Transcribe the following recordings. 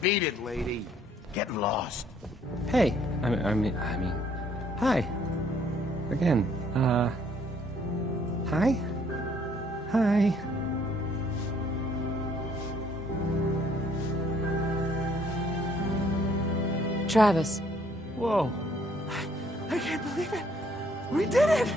Beat it, lady. Get lost. Hey, I mean, hi. Again, hi? Hi. Travis. Whoa. I can't believe it. We did it!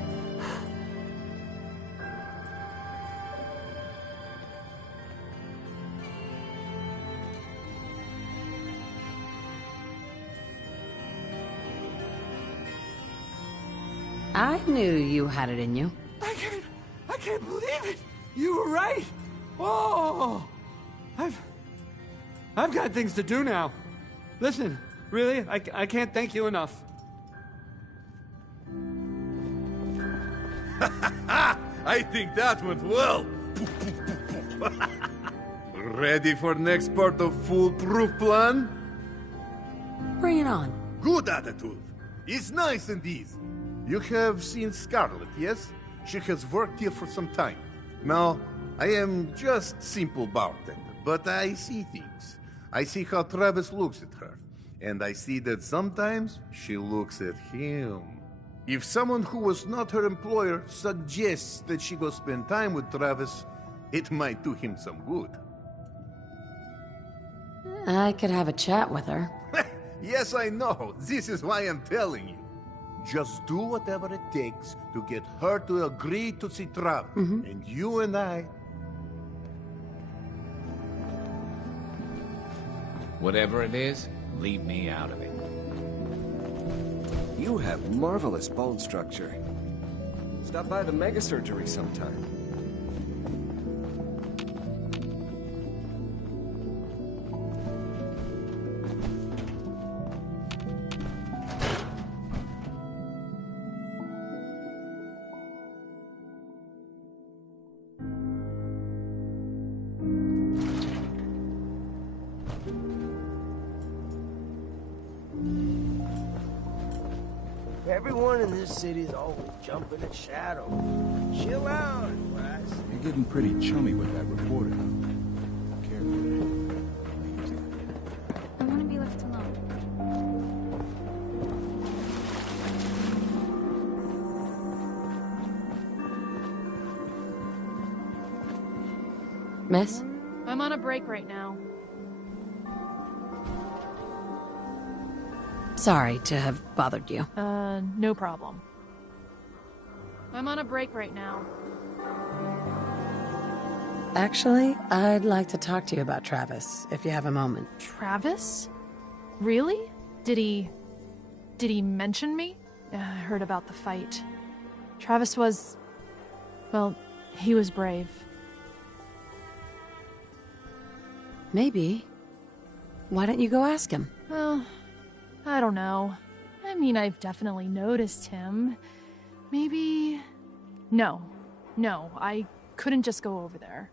I knew you had it in you. I can't believe it! You were right! Oh! I've got things to do now. Listen, really, I can't thank you enough. I think that went well. Ready for next part of foolproof plan? Bring it on. Good attitude. It's nice and easy. You have seen Scarlet, yes? She has worked here for some time. Now, I am just simple bartender, but I see things. I see how Travis looks at her, and I see that sometimes she looks at him. If someone who was not her employer suggests that she go spend time with Travis, it might do him some good. I could have a chat with her. Yes, I know. This is why I'm telling you. Just do whatever it takes to get her to agree to see Travis. And you and I... Whatever it is, leave me out of it. You have marvelous bone structure. Stop by the mega surgery sometime. Everyone in this city is always jumping at Shadow. Chill out, Wes. You're getting pretty chummy with that reporter. Careful. I want to be left alone. Miss? I'm on a break right now. Sorry to have bothered you. No problem. I'm on a break right now. Actually, I'd like to talk to you about Travis, if you have a moment. Travis? Really? Did he mention me? I heard about the fight. Travis was... well, he was brave. Maybe. Why don't you go ask him? Well, I don't know. I mean, I've definitely noticed him. Maybe... No, I couldn't just go over there.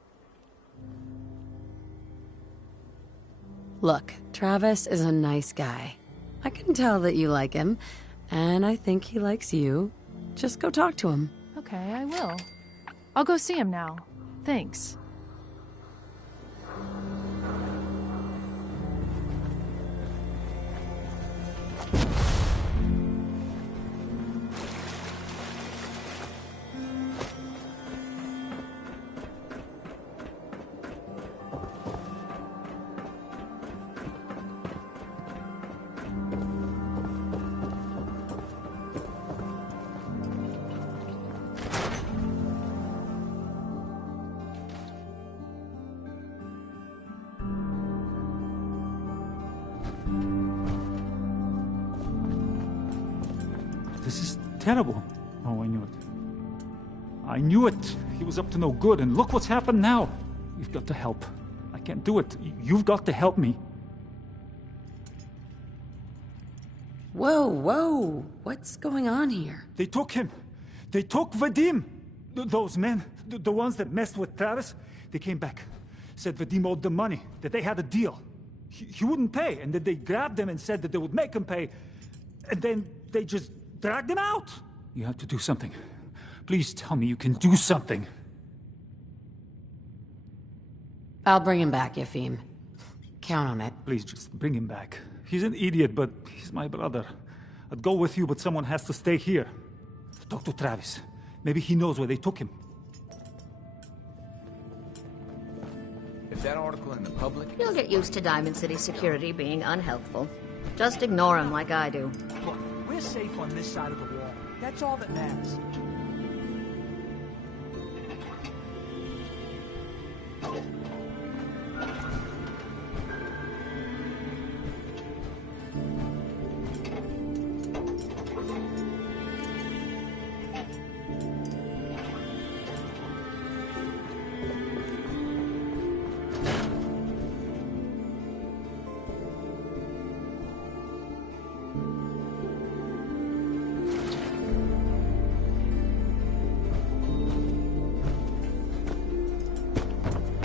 Look, Travis is a nice guy. I can tell that you like him, and I think he likes you. Just go talk to him. Okay, I will. I'll go see him now. Thanks. This is terrible. Oh, I knew it. I knew it. He was up to no good, and look what's happened now. We've got to help. I can't do it. You've got to help me. Whoa, whoa. What's going on here? They took him. They took Vadim. Those men, the ones that messed with Travis, they came back. Said Vadim owed them money, that they had a deal. He wouldn't pay, and then they grabbed him and said that they would make him pay. And then they just dragged him out. You have to do something. Please tell me you can do something. I'll bring him back, Yefim. Count on it. Please, just bring him back. He's an idiot, but he's my brother. I'd go with you, but someone has to stay here. Talk to Travis. Maybe he knows where they took him. Is that article in the public? You'll get used to Diamond City security being unhelpful. Just ignore him like I do. Look, we're safe on this side of the wall. That's all that matters.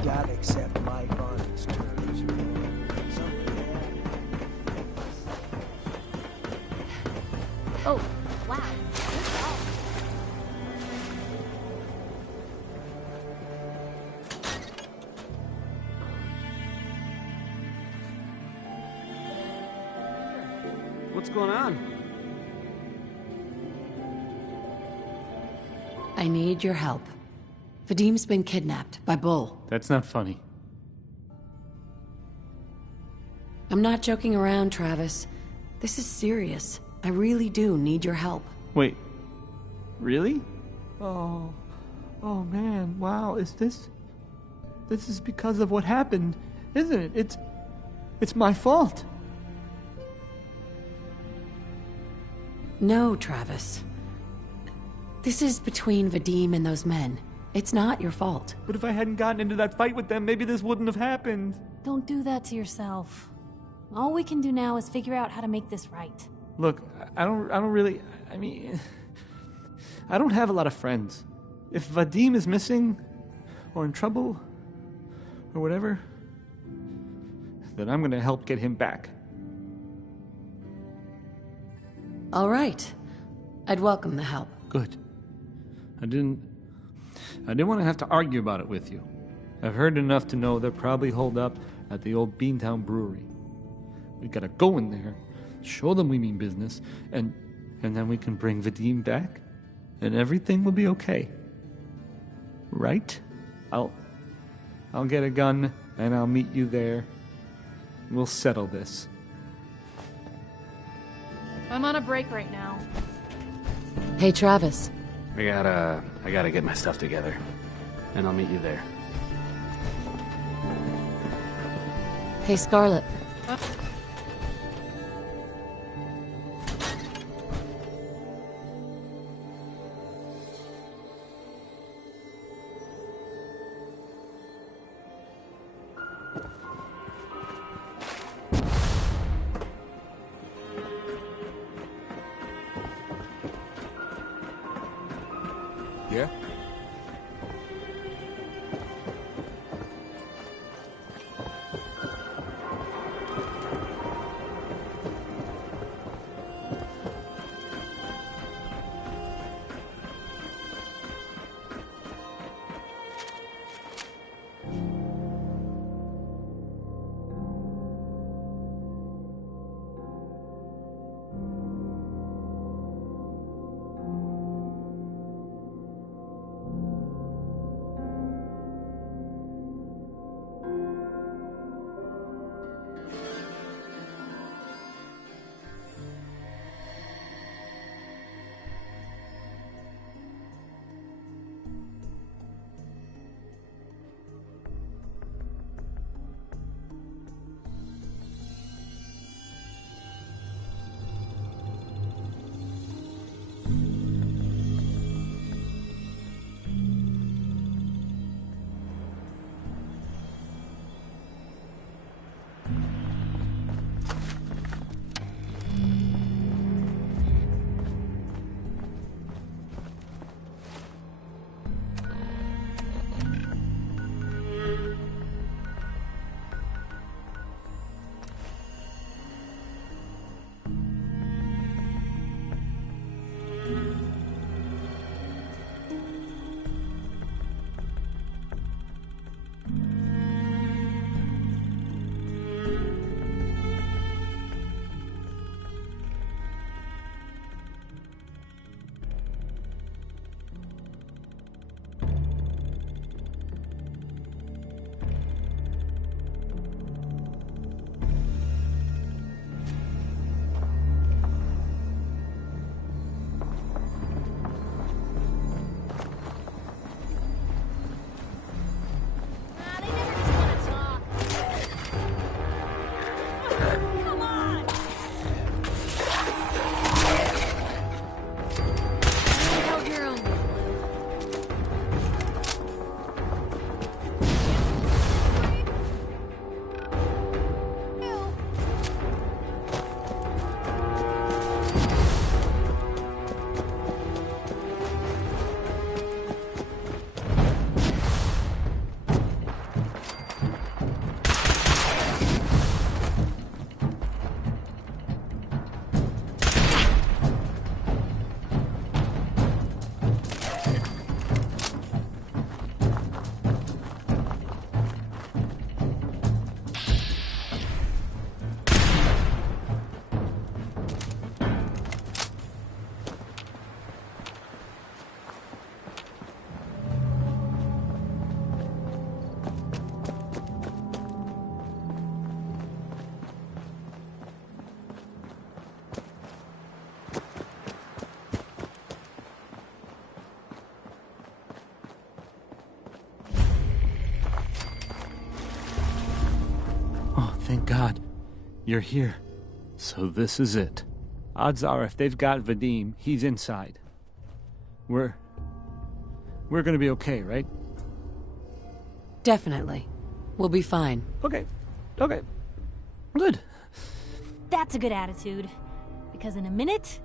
Gotta accept life on its terms, you know. Oh, wow. Good job. What's going on? I need your help. Vadim's been kidnapped by Bull. That's not funny. I'm not joking around, Travis. This is serious. I really do need your help. Wait. Really? Oh man, wow, this is because of what happened, isn't it? It's my fault. No, Travis. This is between Vadim and those men. It's not your fault. But if I hadn't gotten into that fight with them, maybe this wouldn't have happened. Don't do that to yourself. All we can do now is figure out how to make this right. Look, I don't really, I don't have a lot of friends. If Vadim is missing, or in trouble, or whatever, then I'm gonna help get him back. All right. I'd welcome the help. Good. I didn't want to have to argue about it with you. I've heard enough to know they're probably holed up at the old Beantown Brewery. We gotta go in there, show them we mean business, and then we can bring Vadim back, and everything will be okay. Right? I'll get a gun, and I'll meet you there. We'll settle this. I'm on a break right now. Hey, Travis. I gotta get my stuff together, and I'll meet you there. Hey, Scarlet. Yeah? You're here. So this is it. Odds are if they've got Vadim, he's inside. We're gonna be okay, right? Definitely. We'll be fine. Okay. Good. That's a good attitude. Because in a minute,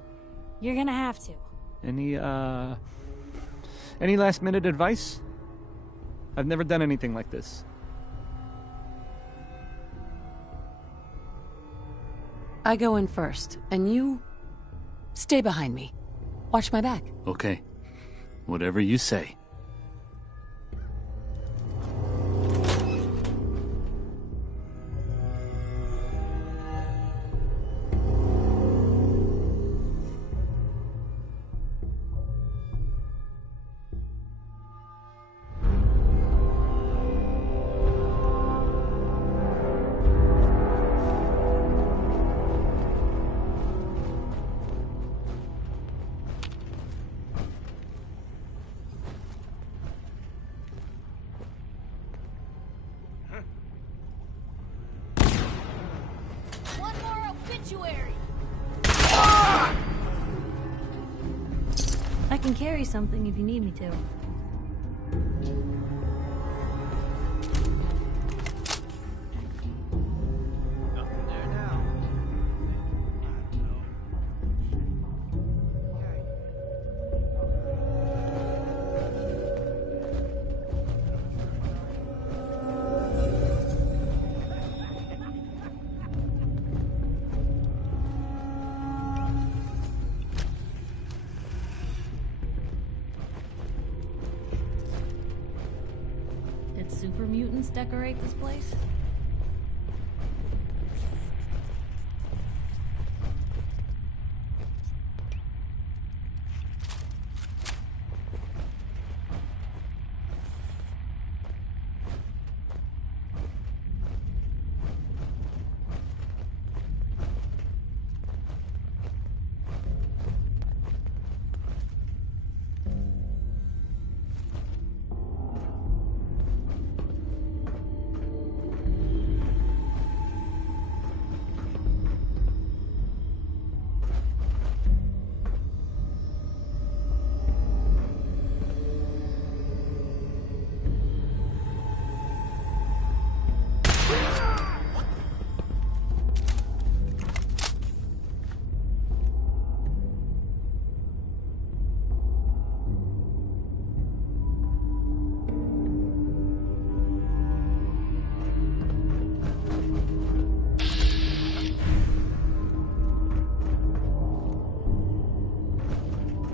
you're gonna have to. Any last minute advice? I've never done anything like this. I go in first, and you stay behind me. Watch my back. Okay. Whatever you say. I can carry something if you need me to. Did super mutants decorate this place?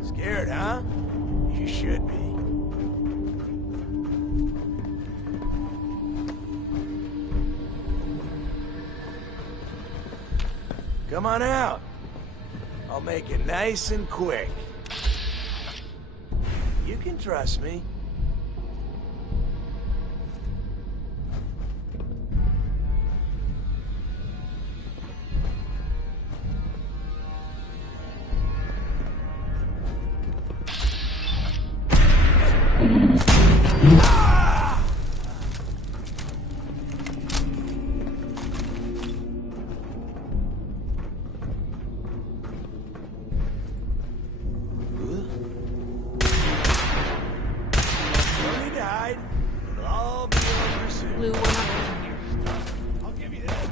Scared, huh? You should be. Come on out. I'll make it nice and quick. You can trust me. Blue, we're not going here. I'll give you that.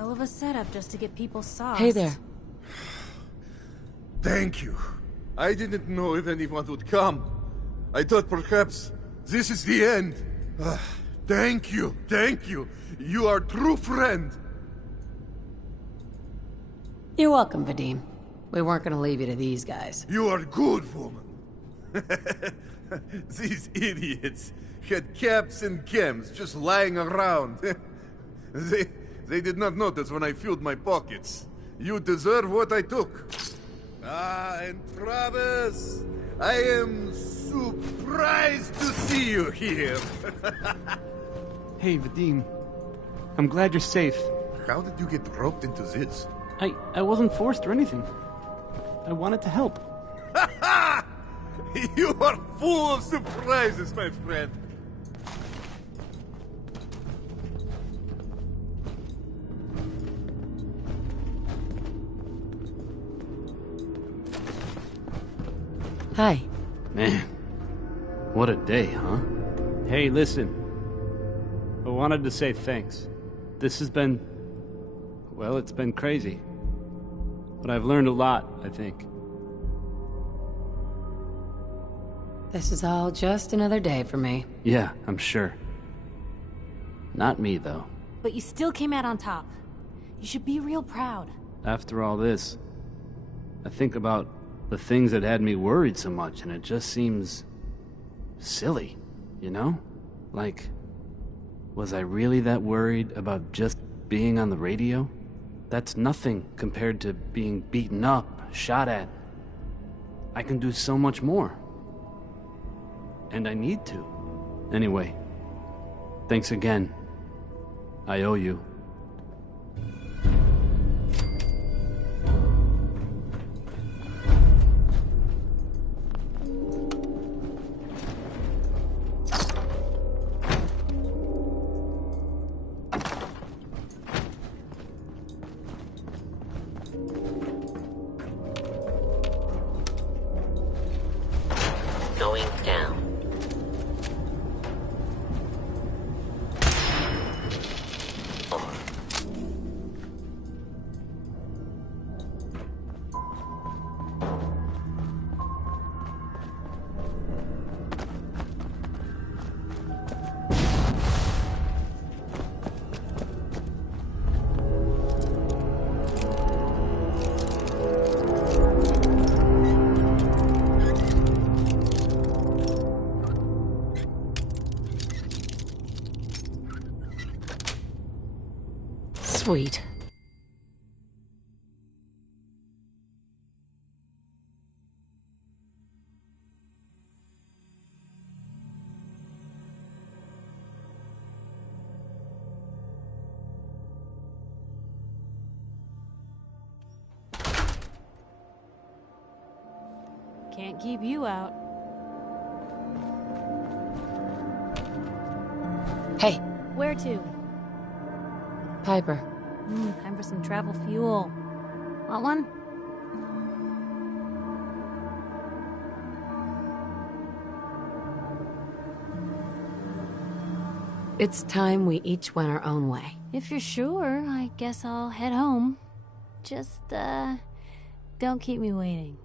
Hell of a setup just to get people sauced. Hey there. Thank you. I didn't know if anyone would come. I thought perhaps this is the end. Thank you, thank you. You are a true friend. You're welcome, Vadim. We weren't gonna leave you to these guys. You are good, woman. These idiots had caps and chems just lying around. They did not notice when I filled my pockets. You deserve what I took. And Travis, I am surprised to see you here. Hey, Vadim. I'm glad you're safe. How did you get roped into this? I wasn't forced or anything. I wanted to help. You are full of surprises, my friend. Hi. Man, what a day, huh? Hey, listen. I wanted to say thanks. This has been... well, it's been crazy. But I've learned a lot, I think. This is all just another day for me. Yeah, I'm sure. Not me, though. But you still came out on top. You should be real proud. After all this, I think about the things that had me worried so much, and it just seems... silly, you know? Like, was I really that worried about just being on the radio? That's nothing compared to being beaten up, shot at. I can do so much more. And I need to. Anyway, thanks again. I owe you. Going down. Sweet. Can't keep you out. Hey. Where to? Piper. Time for some travel fuel. Want one? It's time we each went our own way. If you're sure, I guess I'll head home. Just, don't keep me waiting.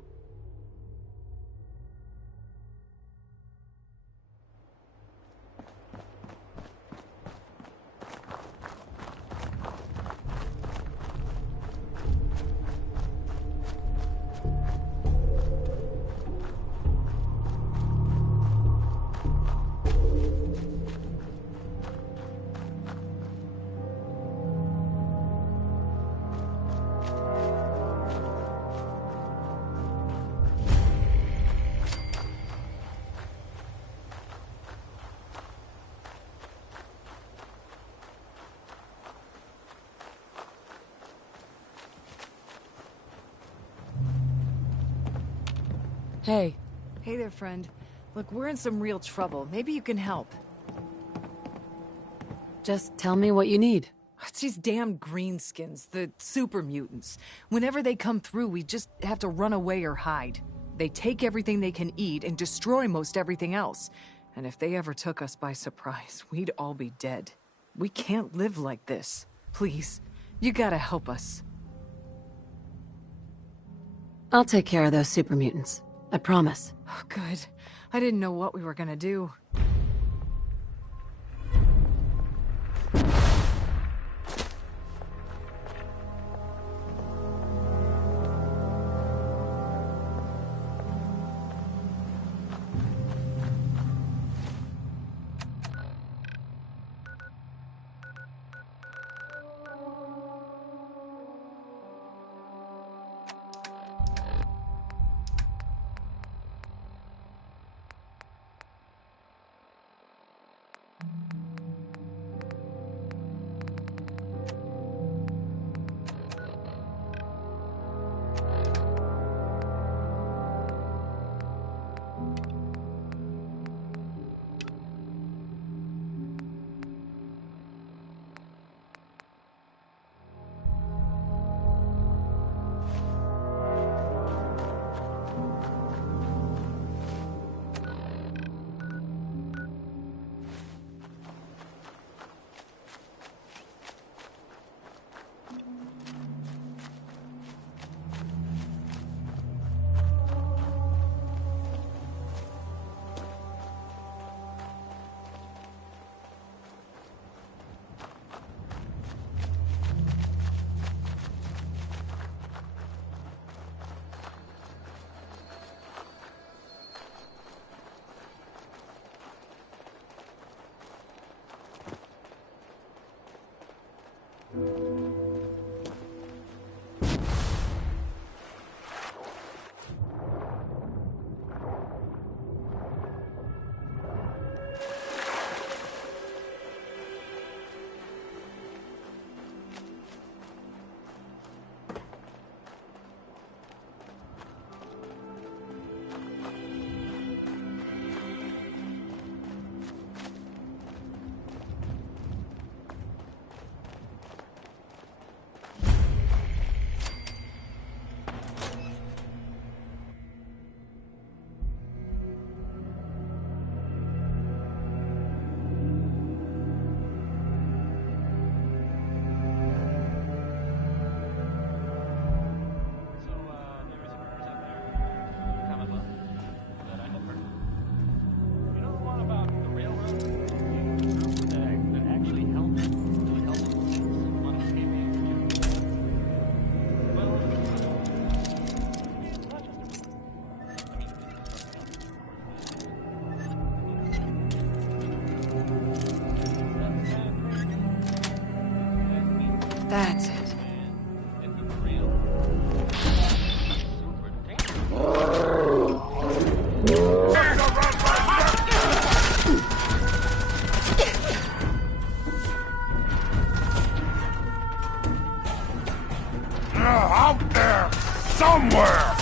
Hey. Hey there, friend. Look, we're in some real trouble. Maybe you can help. Just tell me what you need. It's these damn greenskins, the super mutants. Whenever they come through, we just have to run away or hide. They take everything they can eat and destroy most everything else. And if they ever took us by surprise, we'd all be dead. We can't live like this. Please, You gotta help us. I'll take care of those super mutants. I promise. Oh, good. I didn't know what we were gonna do. That's it. Out there! Somewhere!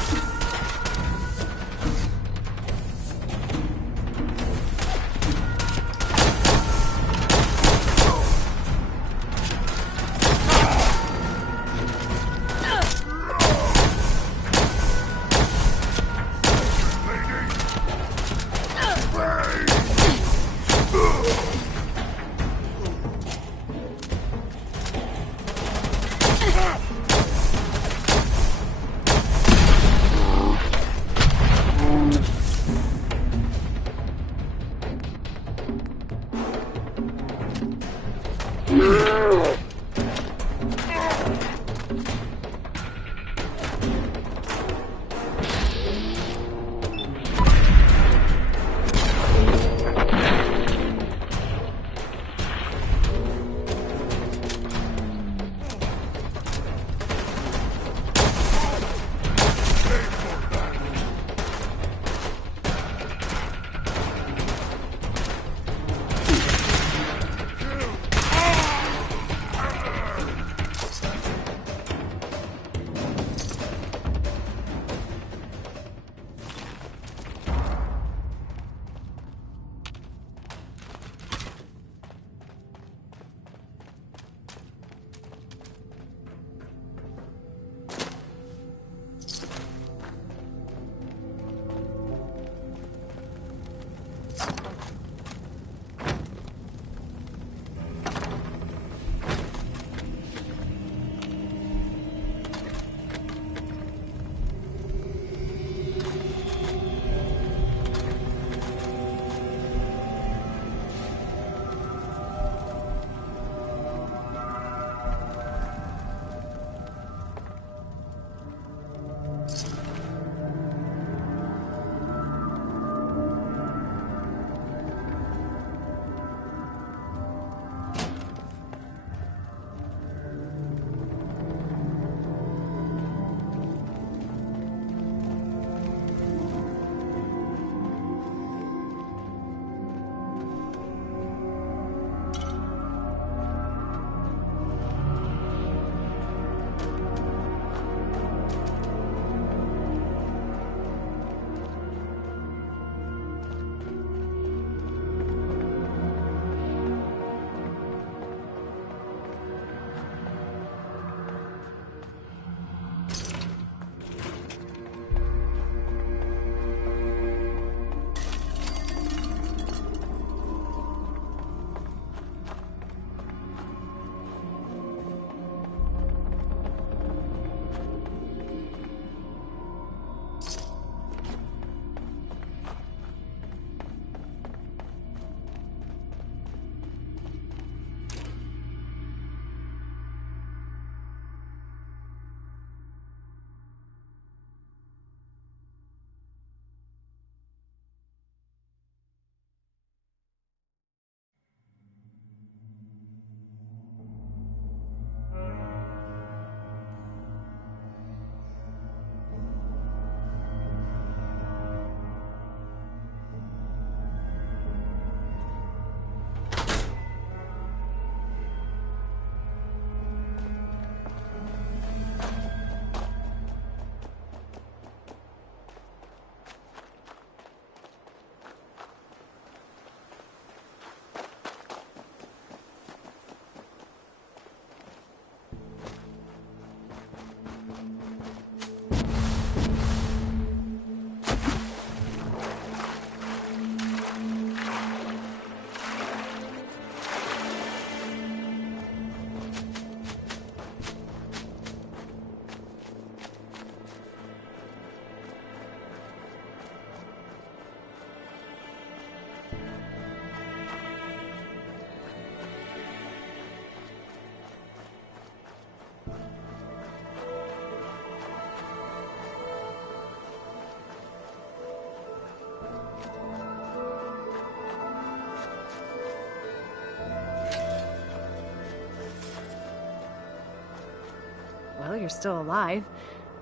Well, you're still alive.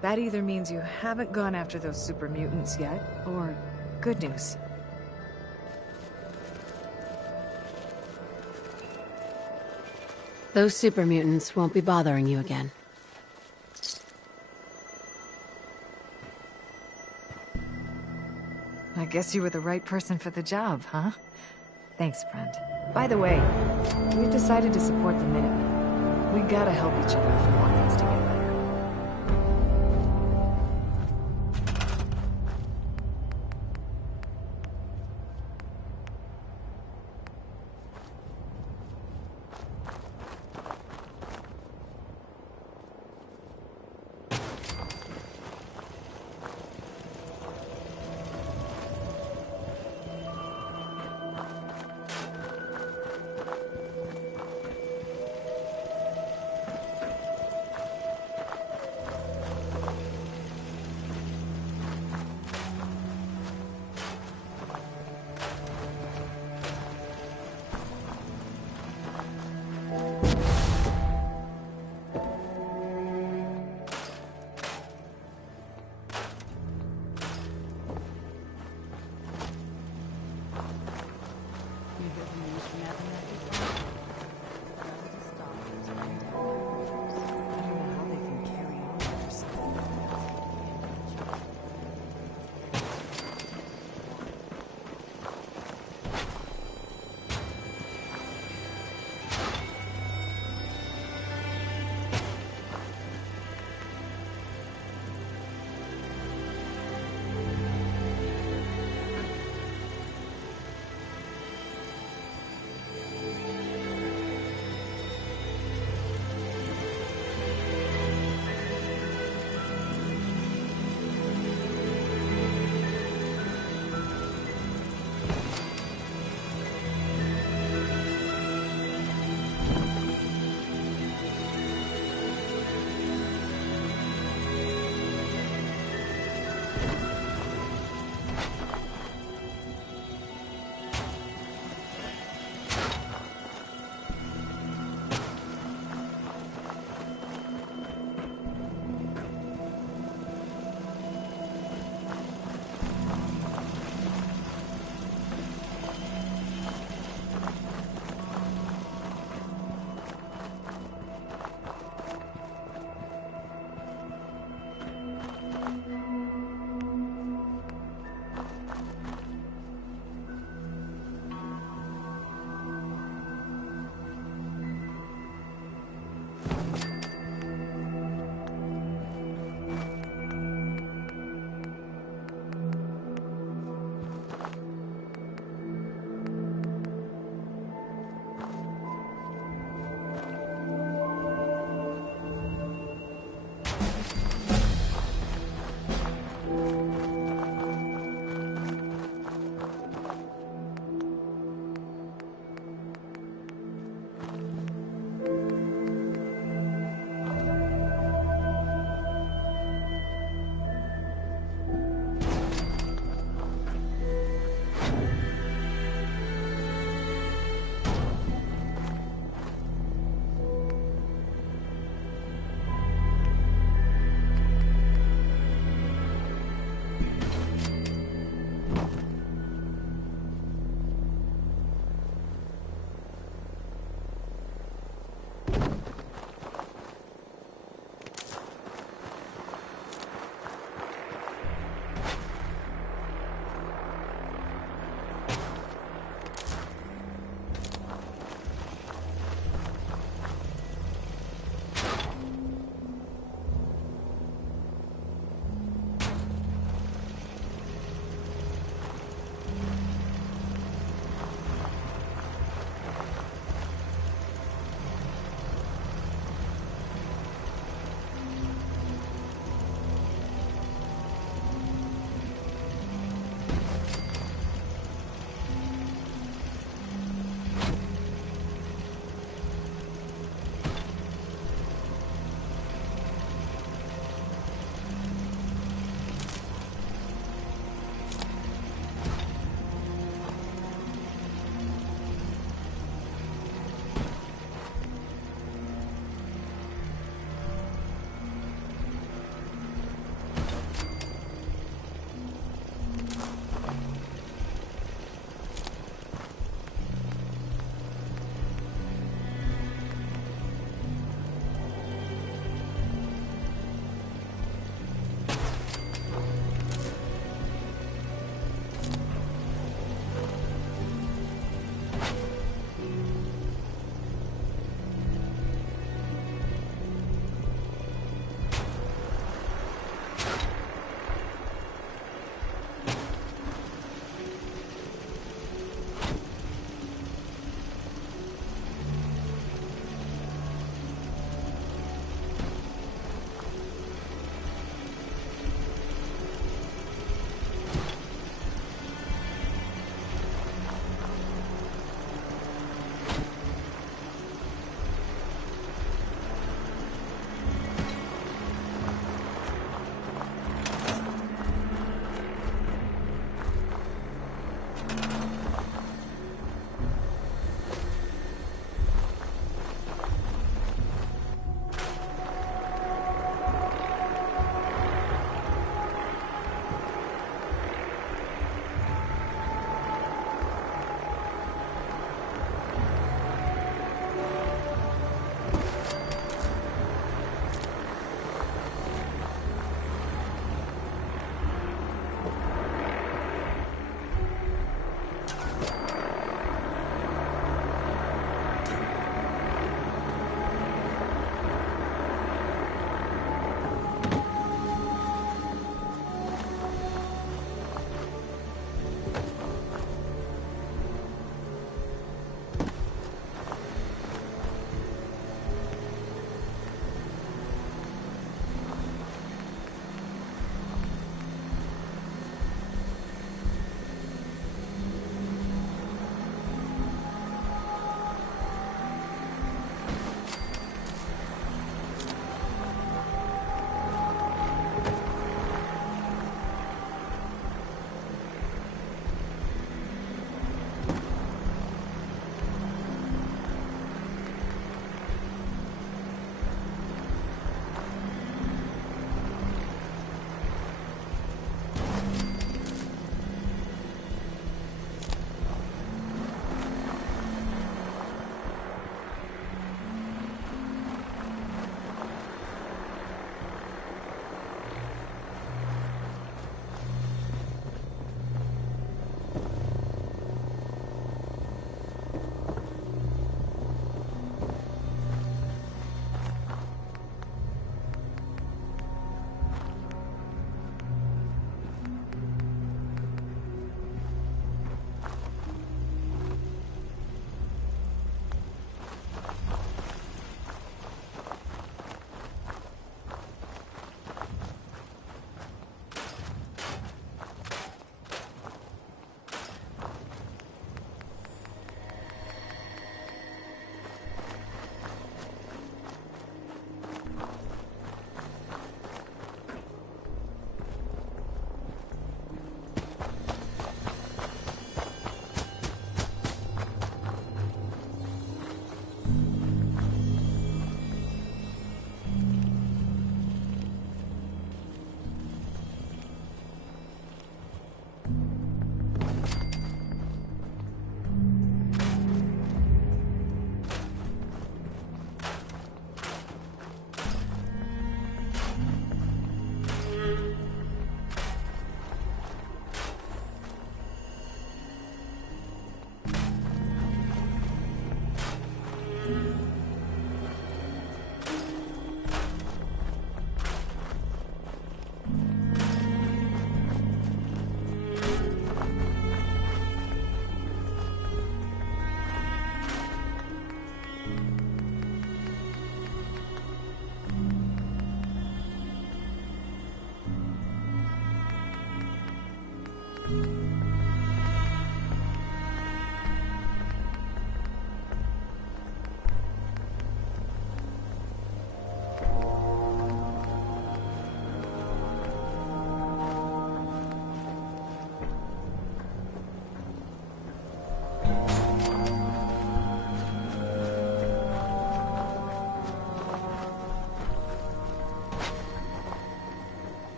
That either means you haven't gone after those super mutants yet, or good news. Those super mutants won't be bothering you again. I guess you were the right person for the job, huh? Thanks, friend. By the way, we've decided to support the Minutemen. We gotta help each other if we want things to get better.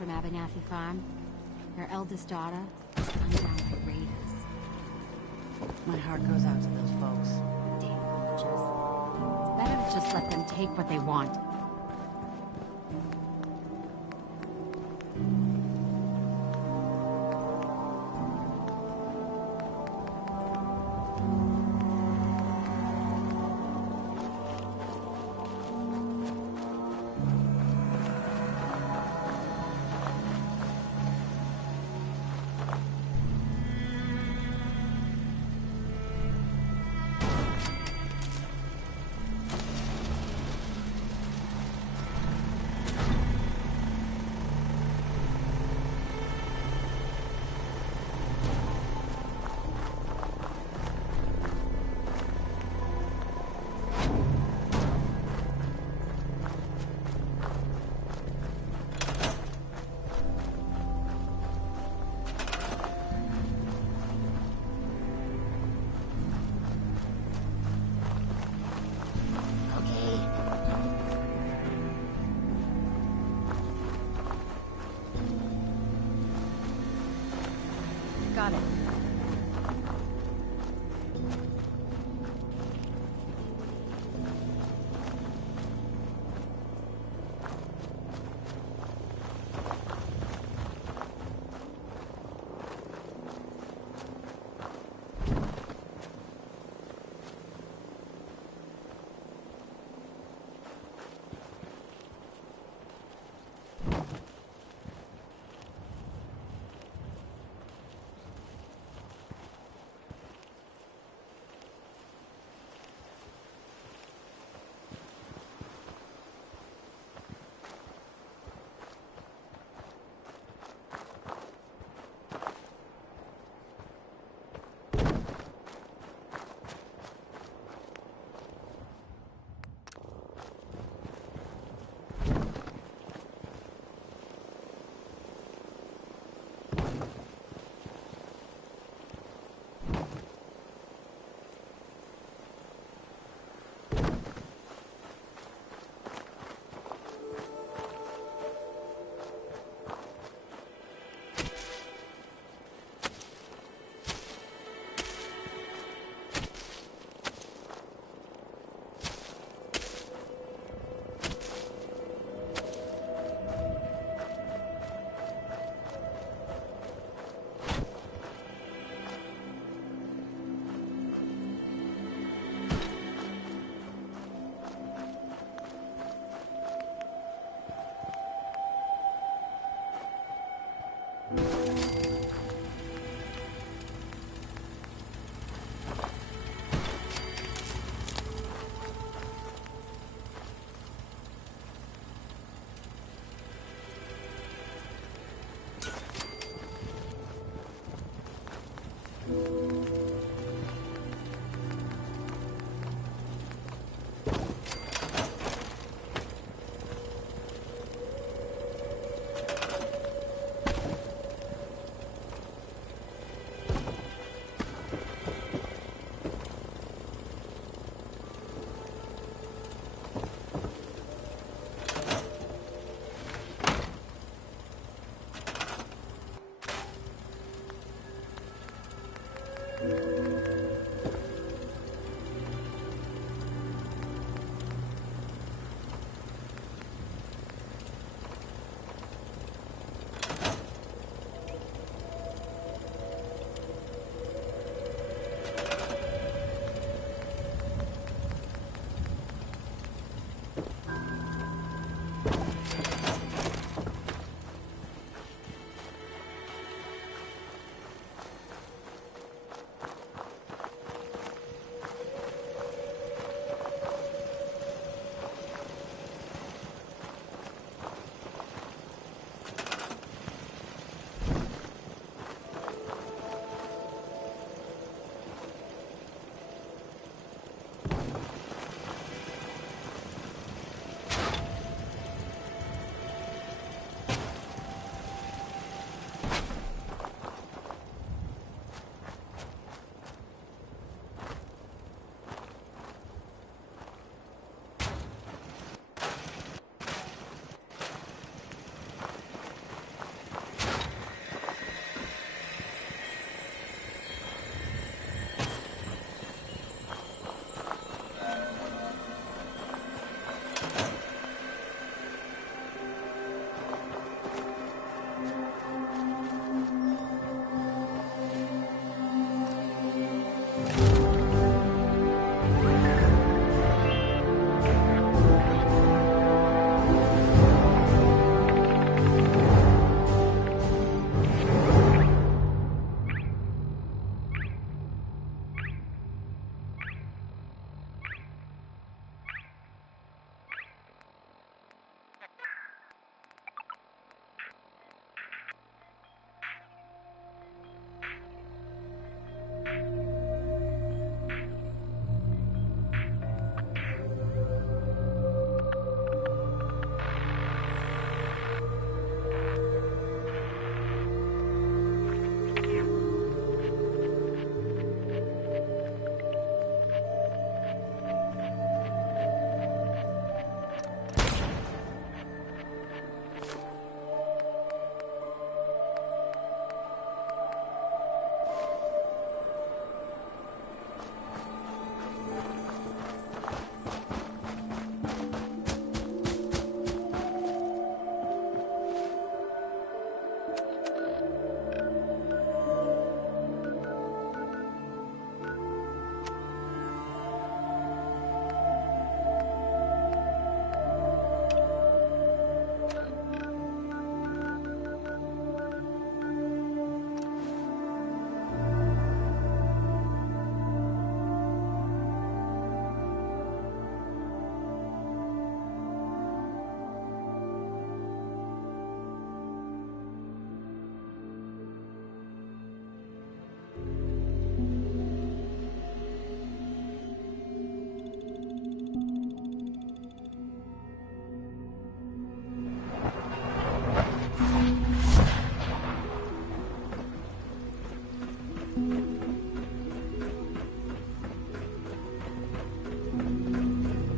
from Abernathy Farm. Her eldest daughter was gunned down by raiders. My heart goes out to those folks. Damn vultures. It's better to just let them take what they want. Got it.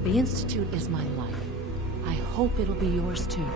The Institute is my life. I hope it'll be yours too.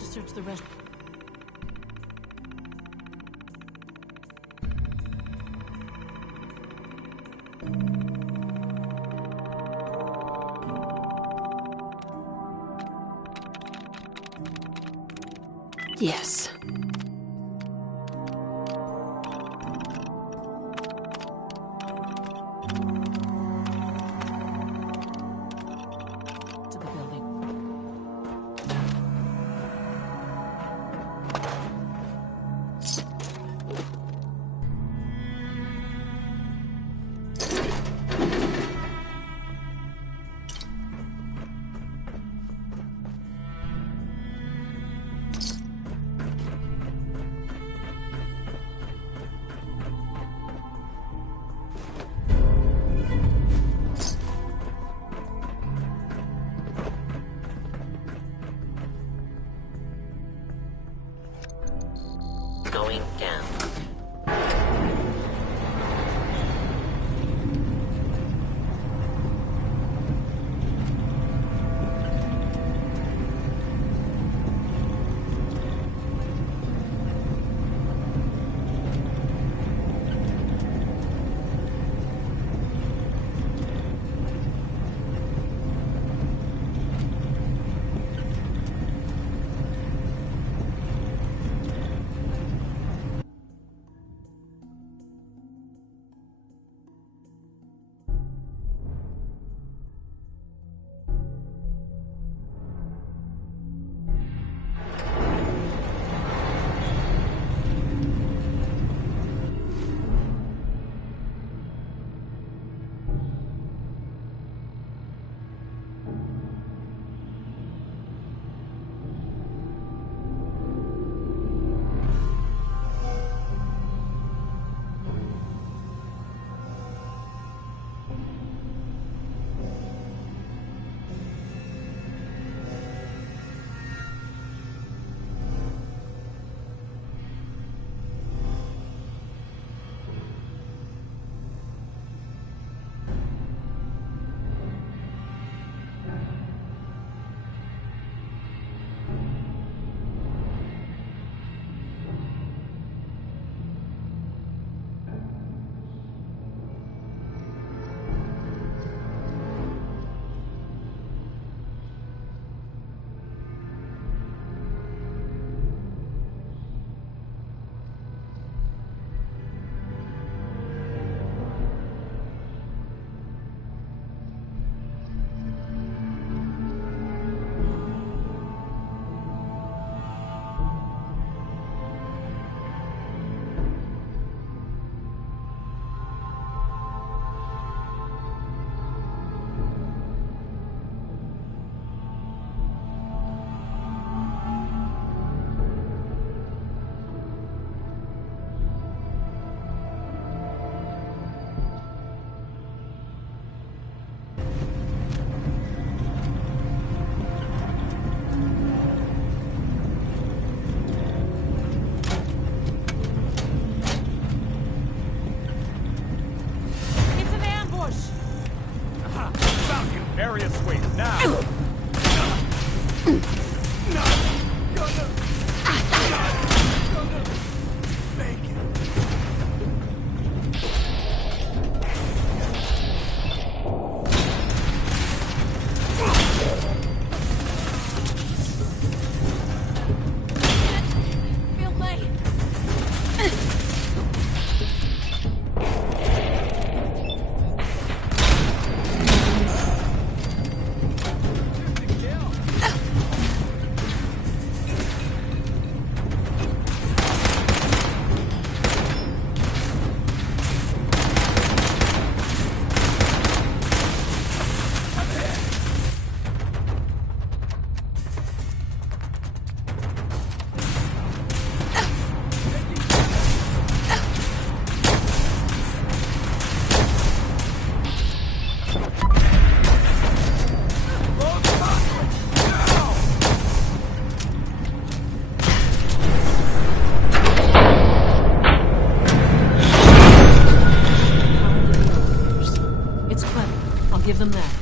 Search the rest. Yes. To the building. Area sweep, now! Give them that.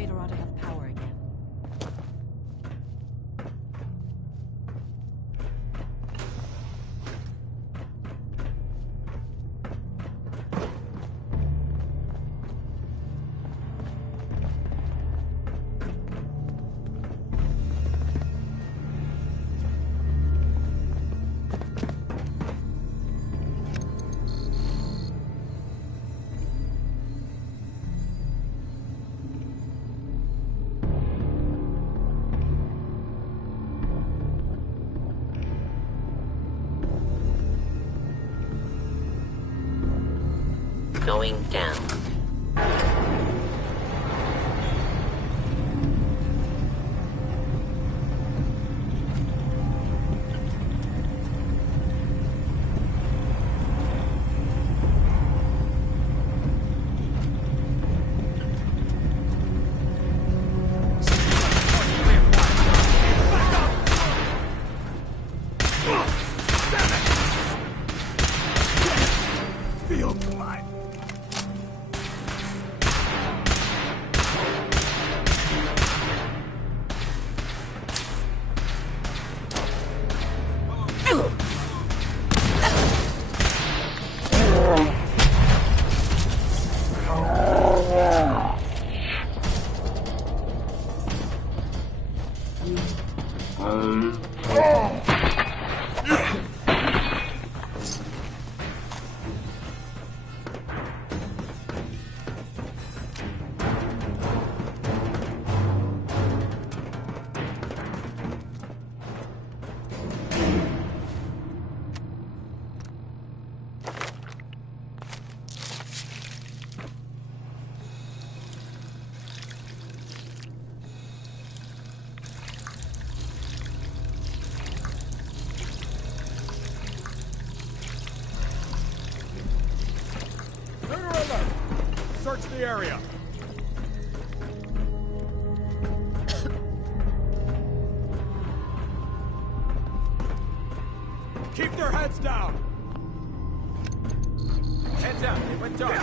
Elevator ought to have power again. Going down. Search the area. Keep their heads down. Heads up. They went dark.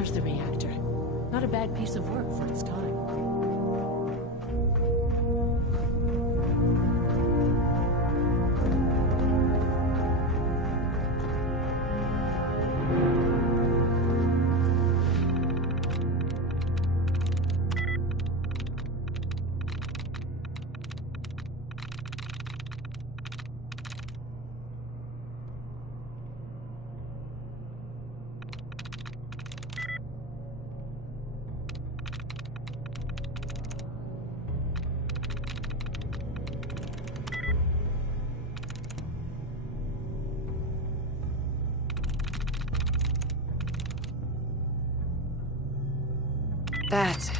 There's the reactor. Not a bad piece of work for its time. That's it.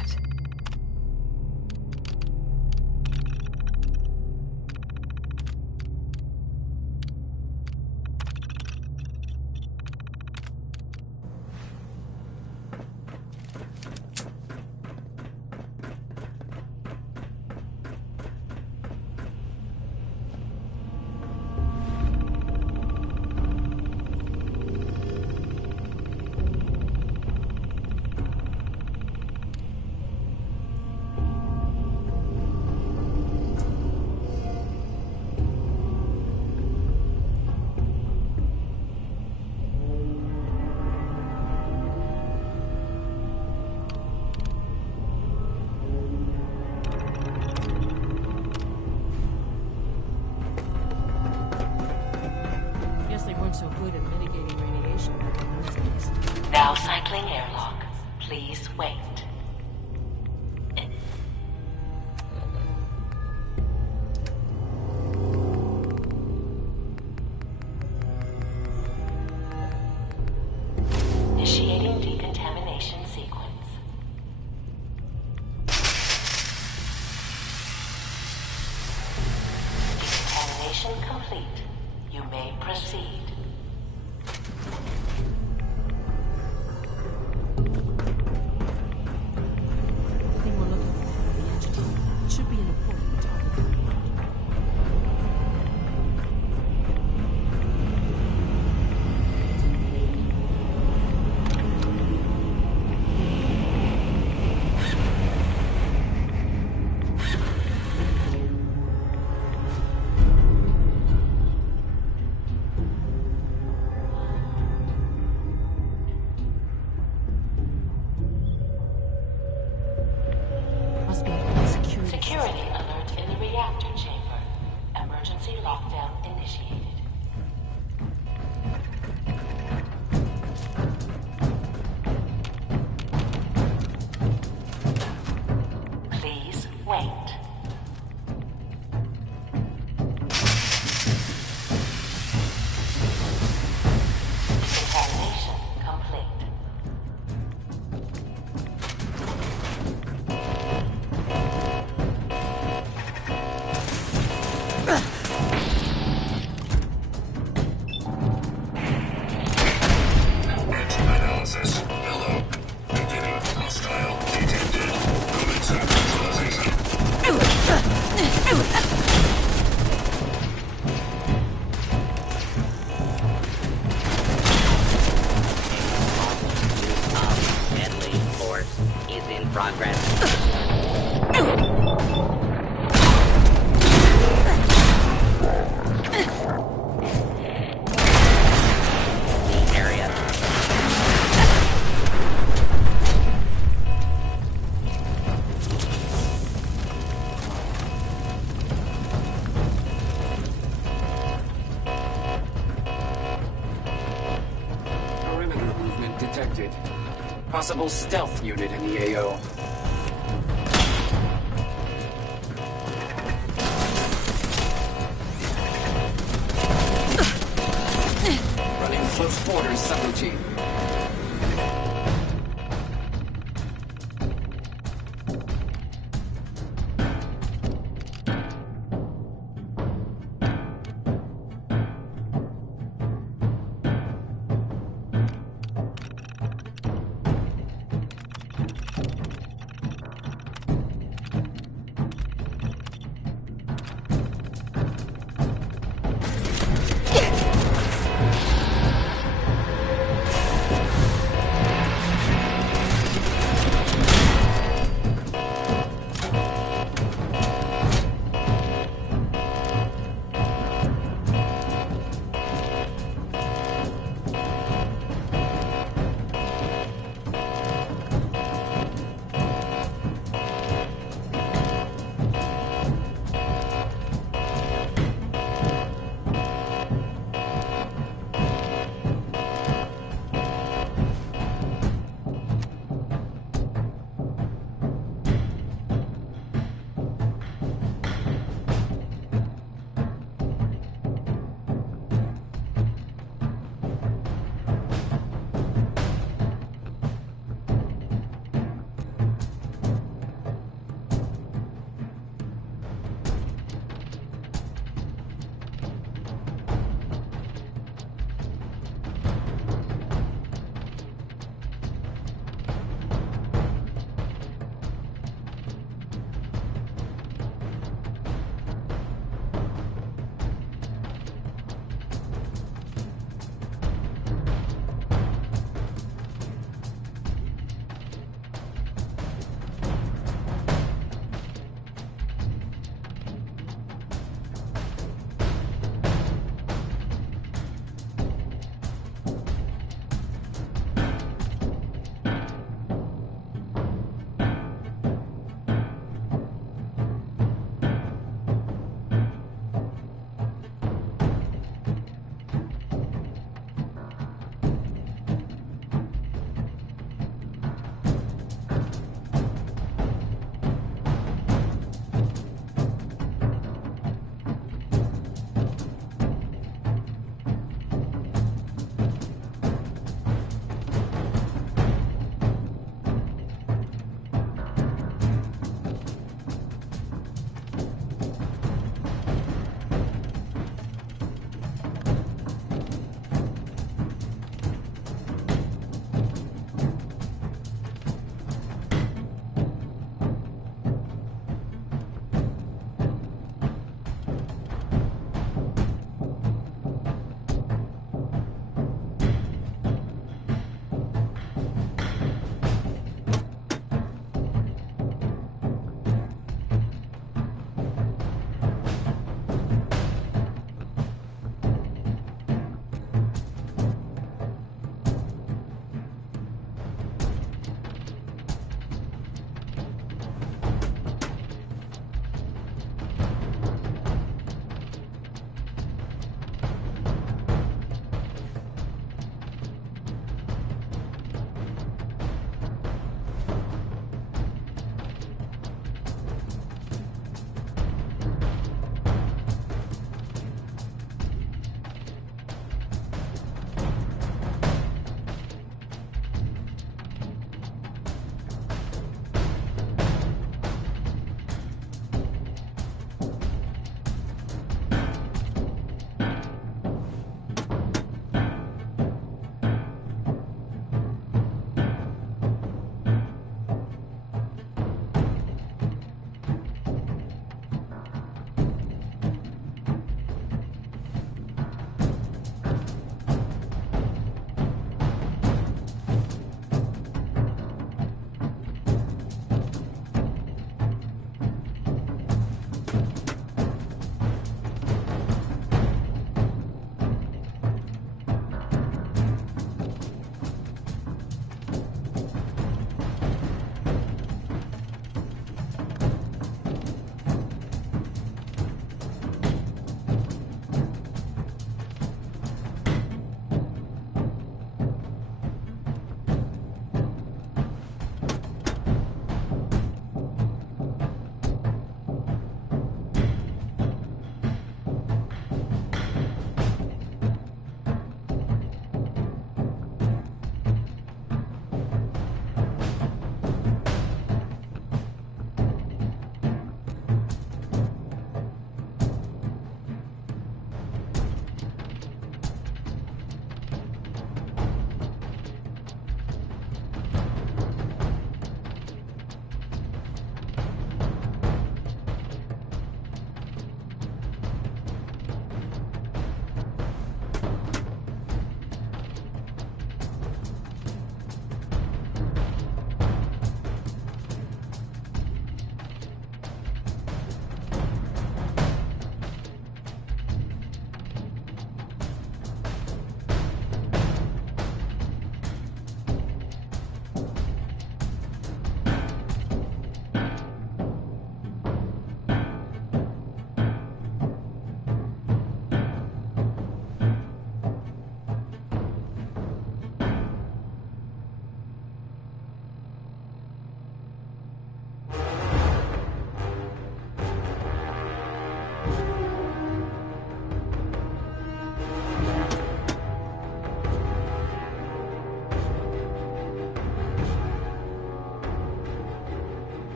So good at mitigating radiation back in those days. Now cycling airlock. Please wait. Initiating decontamination sequence. Decontamination complete. You may proceed. Security alert in the reactor chamber. Emergency lockdown initiated. Please wait. Decontamination complete. Possible stealth unit in the AO. Running close quarters subroutine.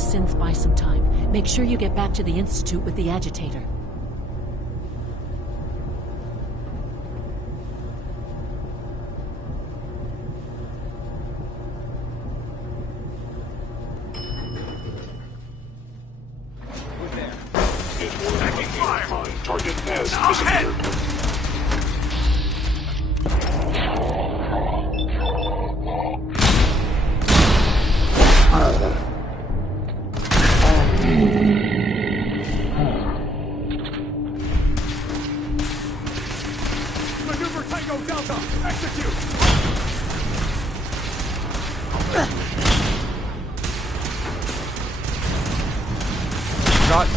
synth buy some time. Make sure you get back to the Institute with the agitator. Target has disappeared. Maneuver Tango Delta! Execute! Shot.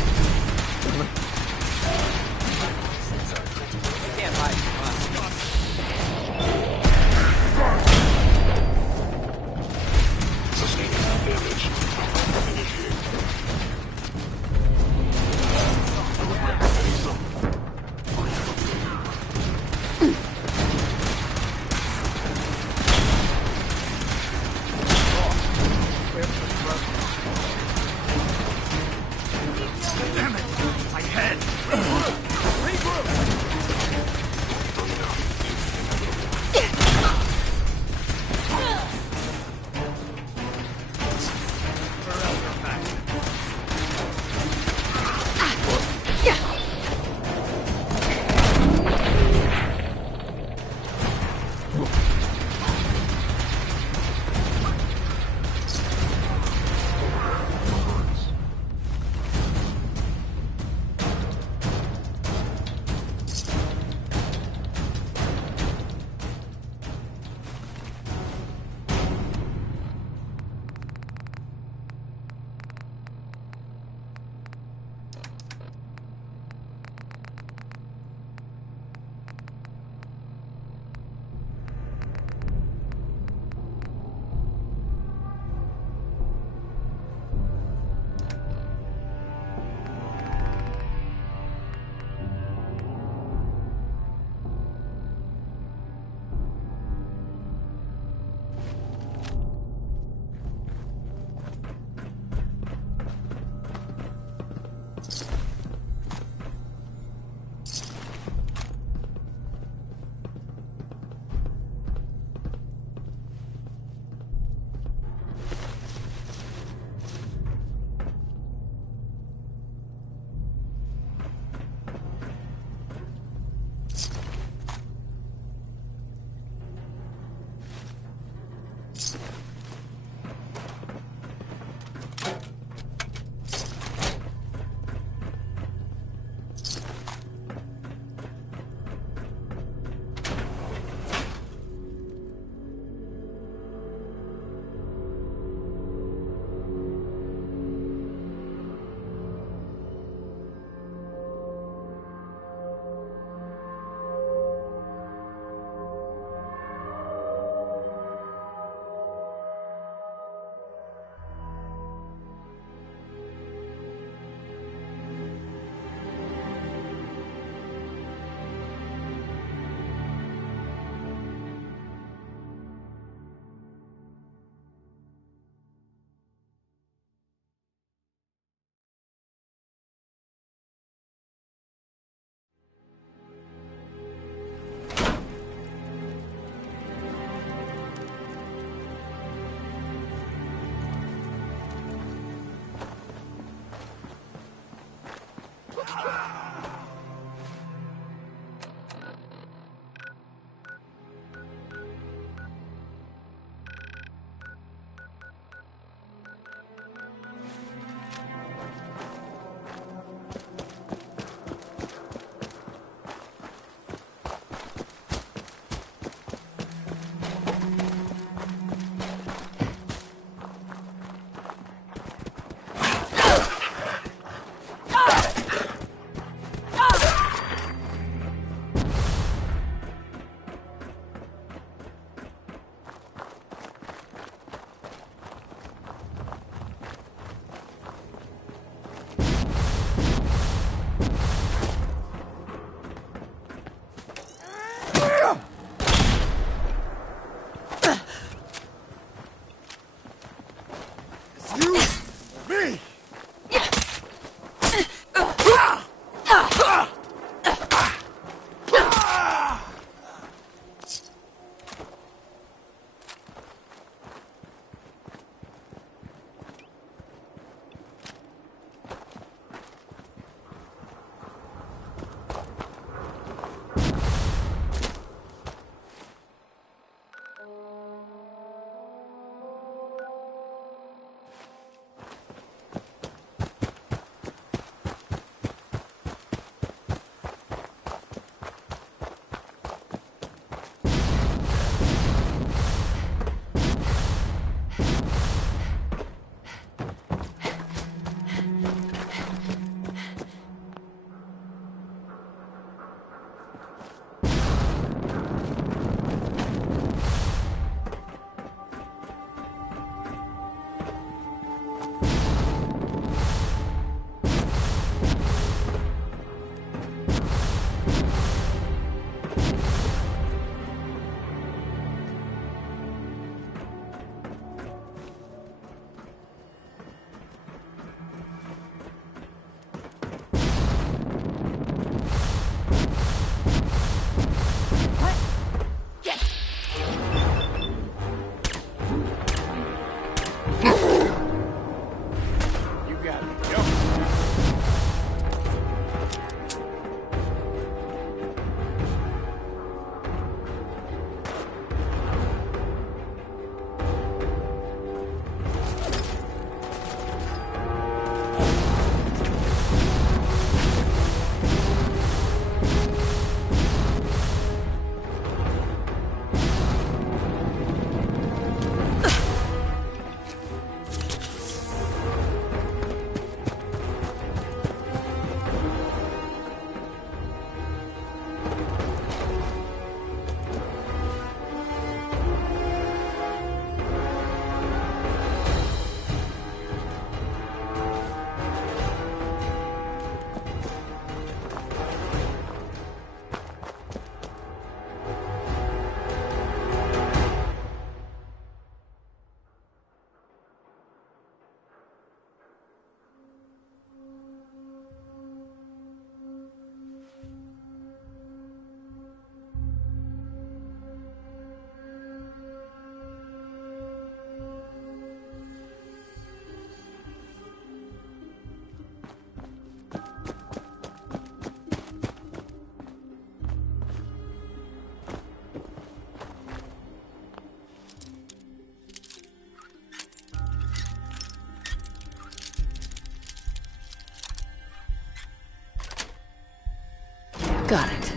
Got it.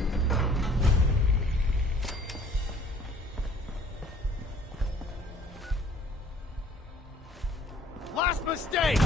Last mistake!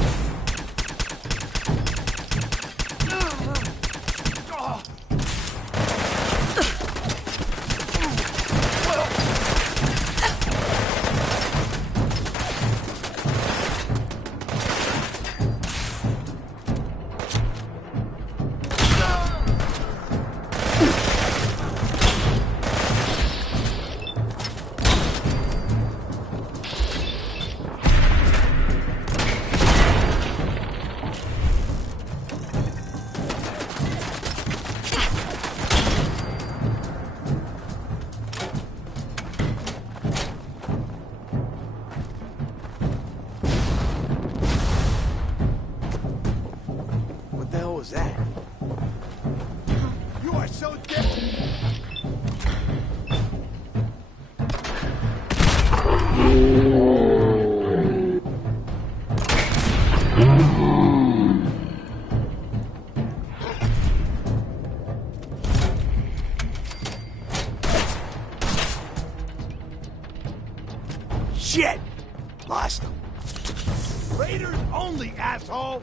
What the hell was that? You are so dead! Shit! Lost him. Raiders only, asshole!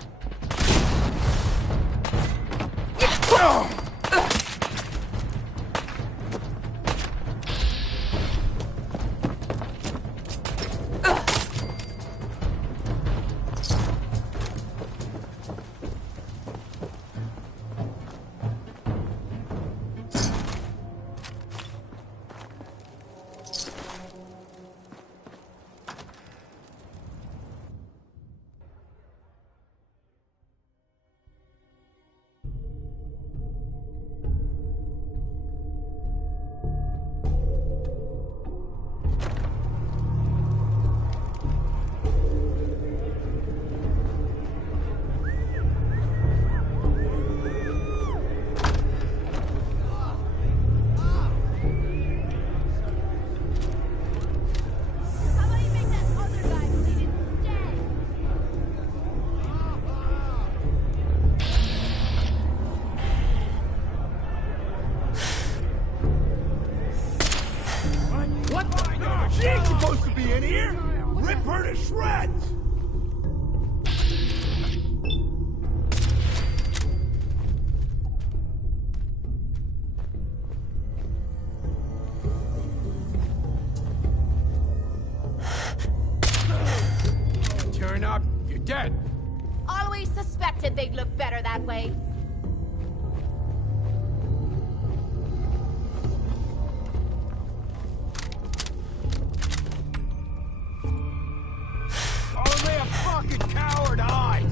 What the? She ain't supposed to be in here! Rip her to shreds! Turn up, you're dead. Always suspected they'd look better that way. Only a fucking coward eyes!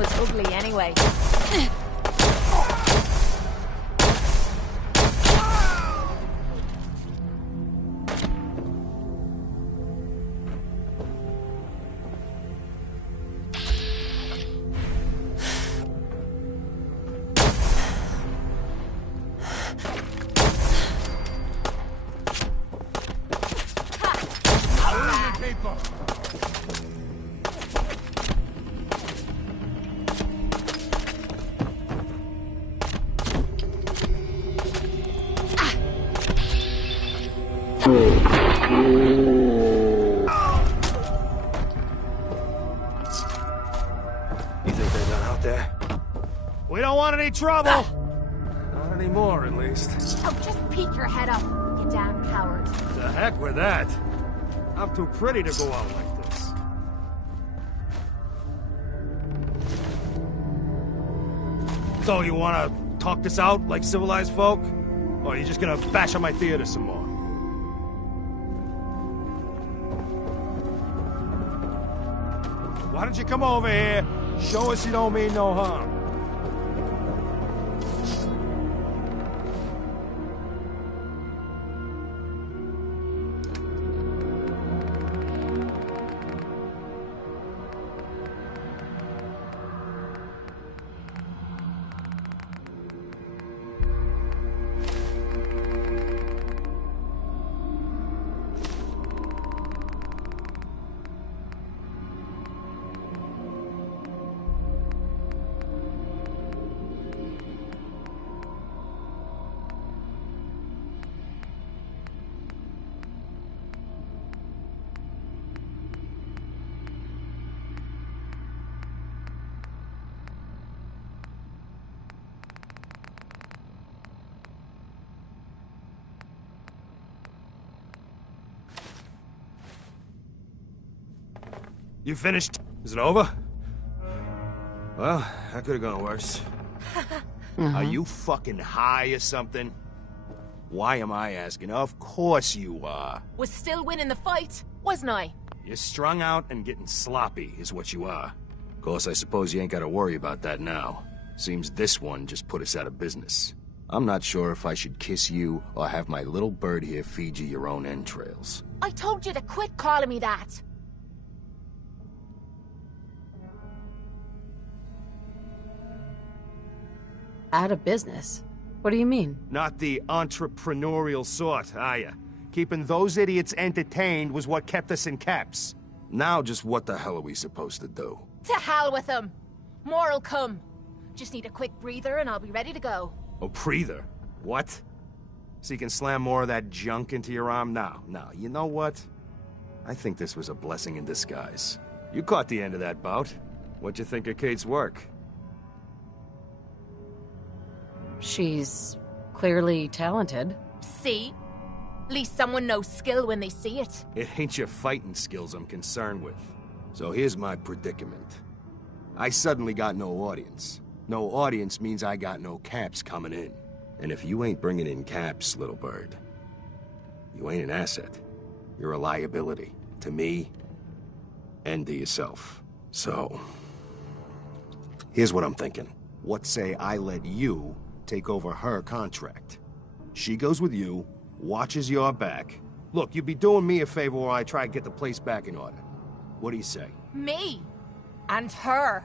was ugly anyway. You think they're done out there? We don't want any trouble! Not anymore, at least. Oh, just peek your head up, you damn coward. The heck with that. I'm too pretty to go out like this. So you wanna talk this out like civilized folk? Or are you just gonna bash on my theater some more? Why don't you come over here, show us you don't mean no harm? You finished? Is it over? Well, that could have gone worse. Are you fucking high or something? Why am I asking? Of course you are. Was still winning the fight, wasn't I? You're strung out and getting sloppy, is what you are. Of course, I suppose you ain't gotta worry about that now. Seems this one just put us out of business. I'm not sure if I should kiss you or have my little bird here feed you your own entrails. I told you to quit calling me that. Out of business? What do you mean? Not the entrepreneurial sort, are ya? Keeping those idiots entertained was what kept us in caps. Now just what the hell are we supposed to do? To hell with them. More'll come. Just need a quick breather and I'll be ready to go. A breather? What? So you can slam more of that junk into your arm now? Now, you know what? I think this was a blessing in disguise. You caught the end of that bout. What'd you think of Kate's work? She's clearly talented. See? At least someone knows skill when they see it. It ain't your fighting skills I'm concerned with. So here's my predicament. I suddenly got no audience. No audience means I got no caps coming in. And if you ain't bringing in caps, little bird, you ain't an asset. You're a liability. To me, and to yourself. So, here's what I'm thinking. What say I let you take over her contract? She goes with you, watches your back. Look, you'd be doing me a favor while I try to get the place back in order. What do you say? Me? And her?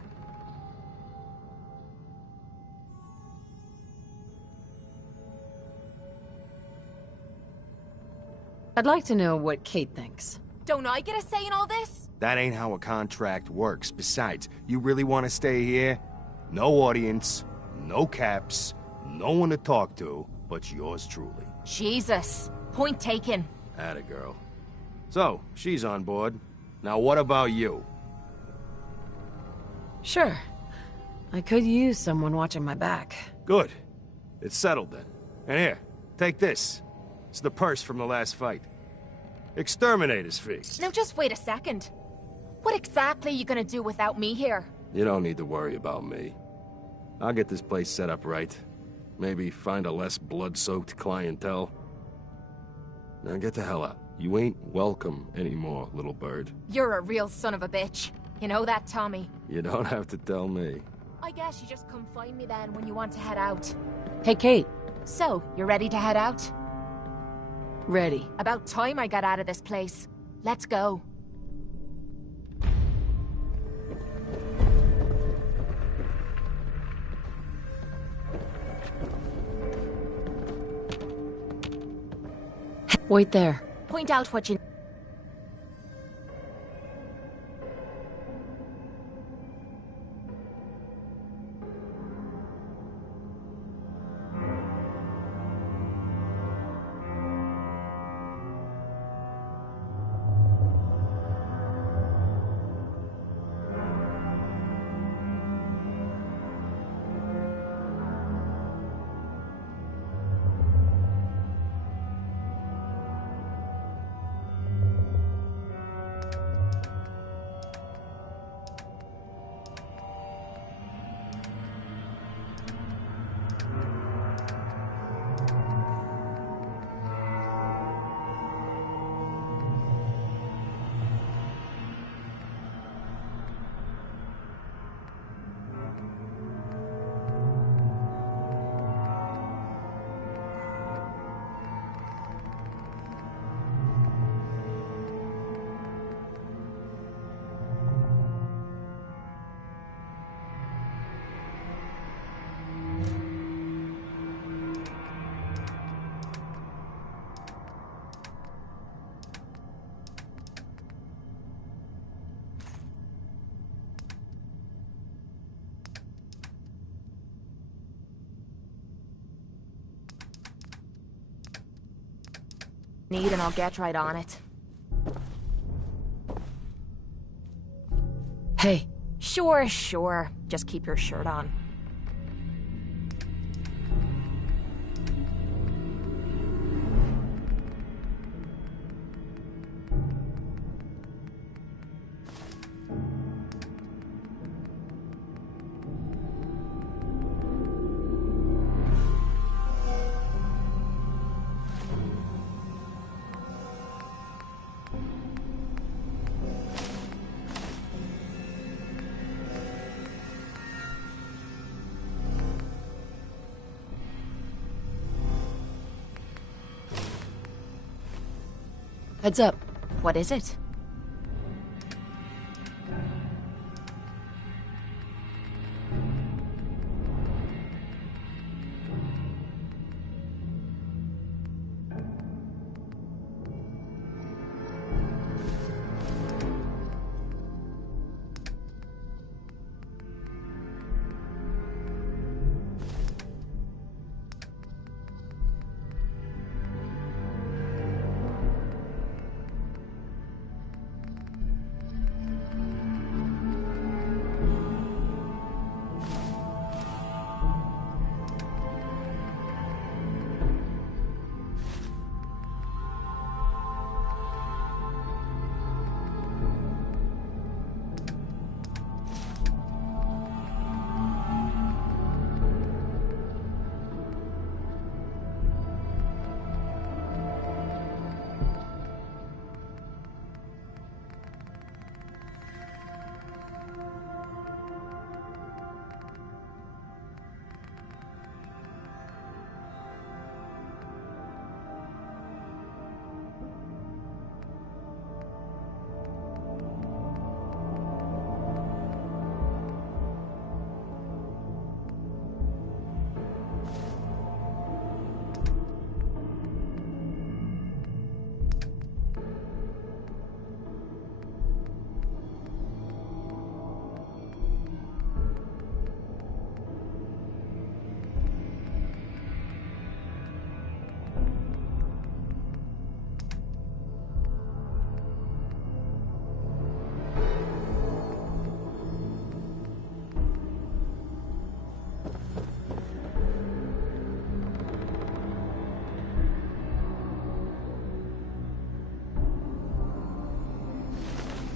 I'd like to know what Kate thinks. Don't I get a say in all this? That ain't how a contract works. Besides, you really want to stay here? No audience, no caps, no one to talk to, but yours truly. Jesus. Point taken. Atta girl. So, she's on board. Now what about you? Sure. I could use someone watching my back. Good. It's settled then. And here, take this. It's the purse from the last fight. Exterminator's fee. Now just wait a second. What exactly are you gonna do without me here? You don't need to worry about me. I'll get this place set up right. Maybe find a less blood-soaked clientele. Now get the hell out. You ain't welcome anymore, little bird. You're a real son of a bitch. You know that, Tommy? You don't have to tell me. I guess you just come find me then when you want to head out. Hey, Kate. So, you're ready to head out? Ready. About time I got out of this place. Let's go. Wait there. Point out what you... need and I'll get right on it. Hey. Sure, sure. Just keep your shirt on. Heads up. What is it?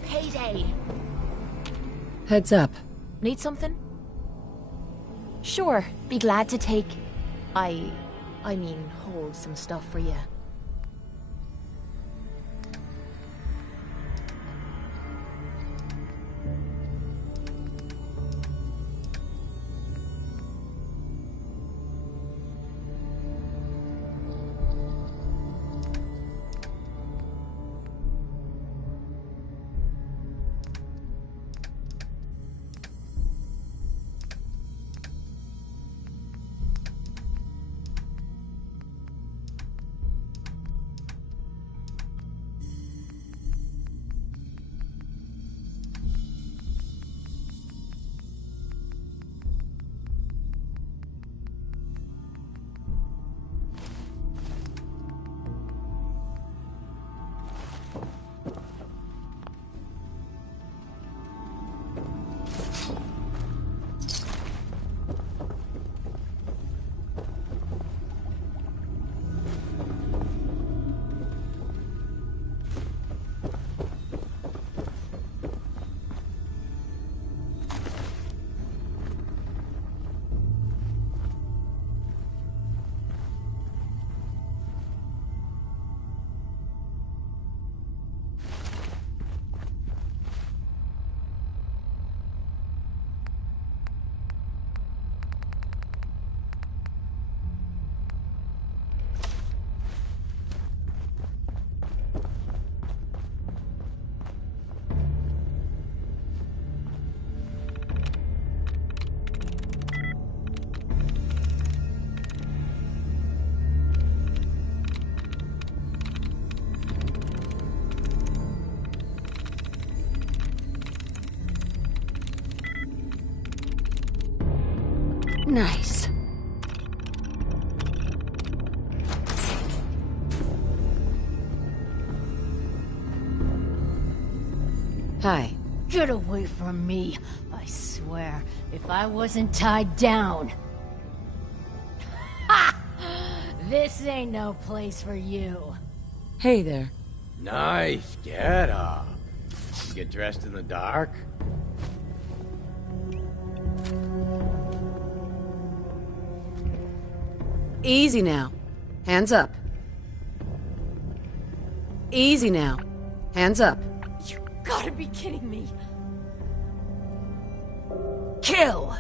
Payday. Heads up. Need something? Sure, be glad to take... I mean, hold some stuff for you. Nice. Hi. Get away from me. I swear, if I wasn't tied down. Ha! This ain't no place for you. Hey there. Nice get up. You get dressed in the dark? Easy now. Hands up. Easy now. Hands up. You gotta be kidding me. Kill!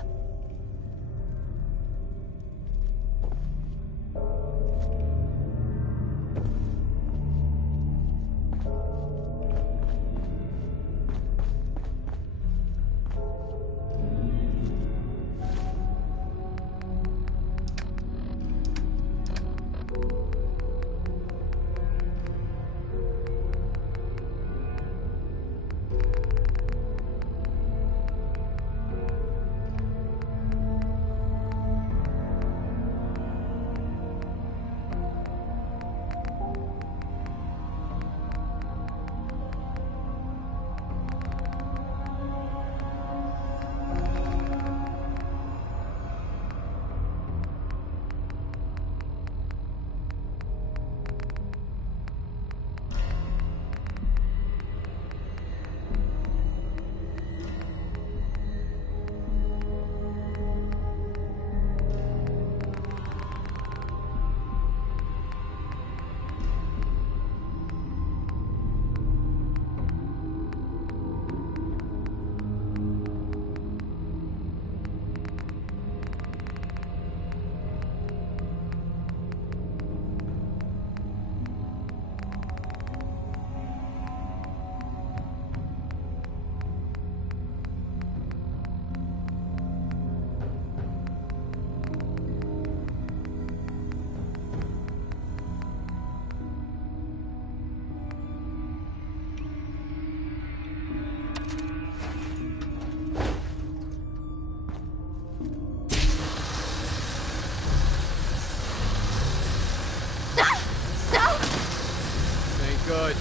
Good.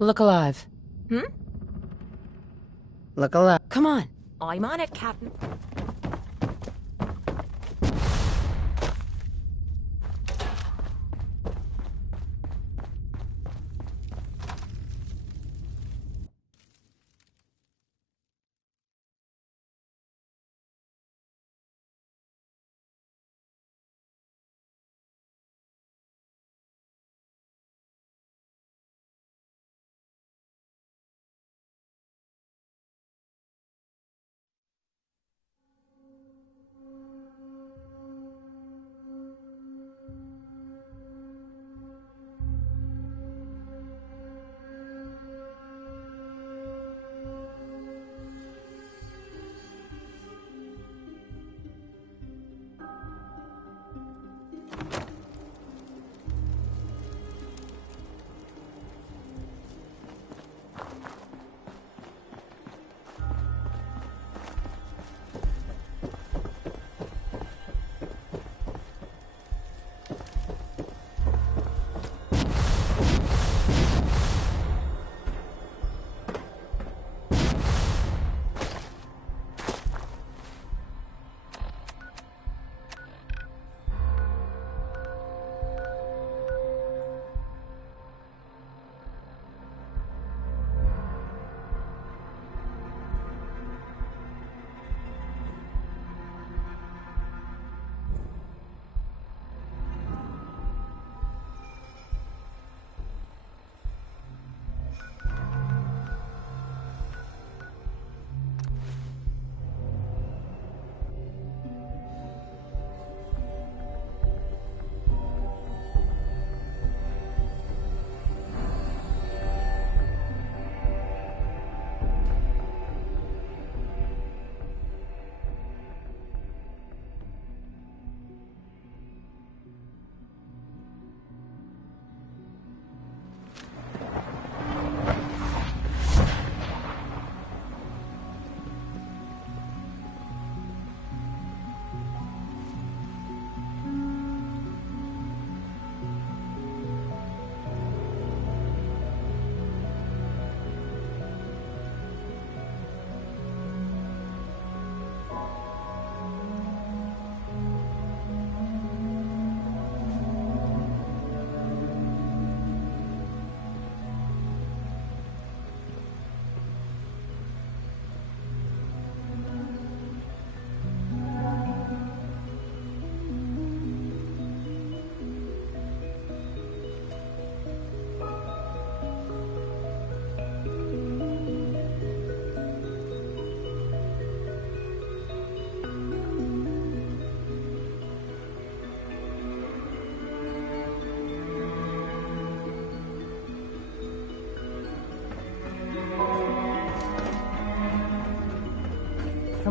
Look alive. Hmm? Look alive. Come on. I'm on it, Captain.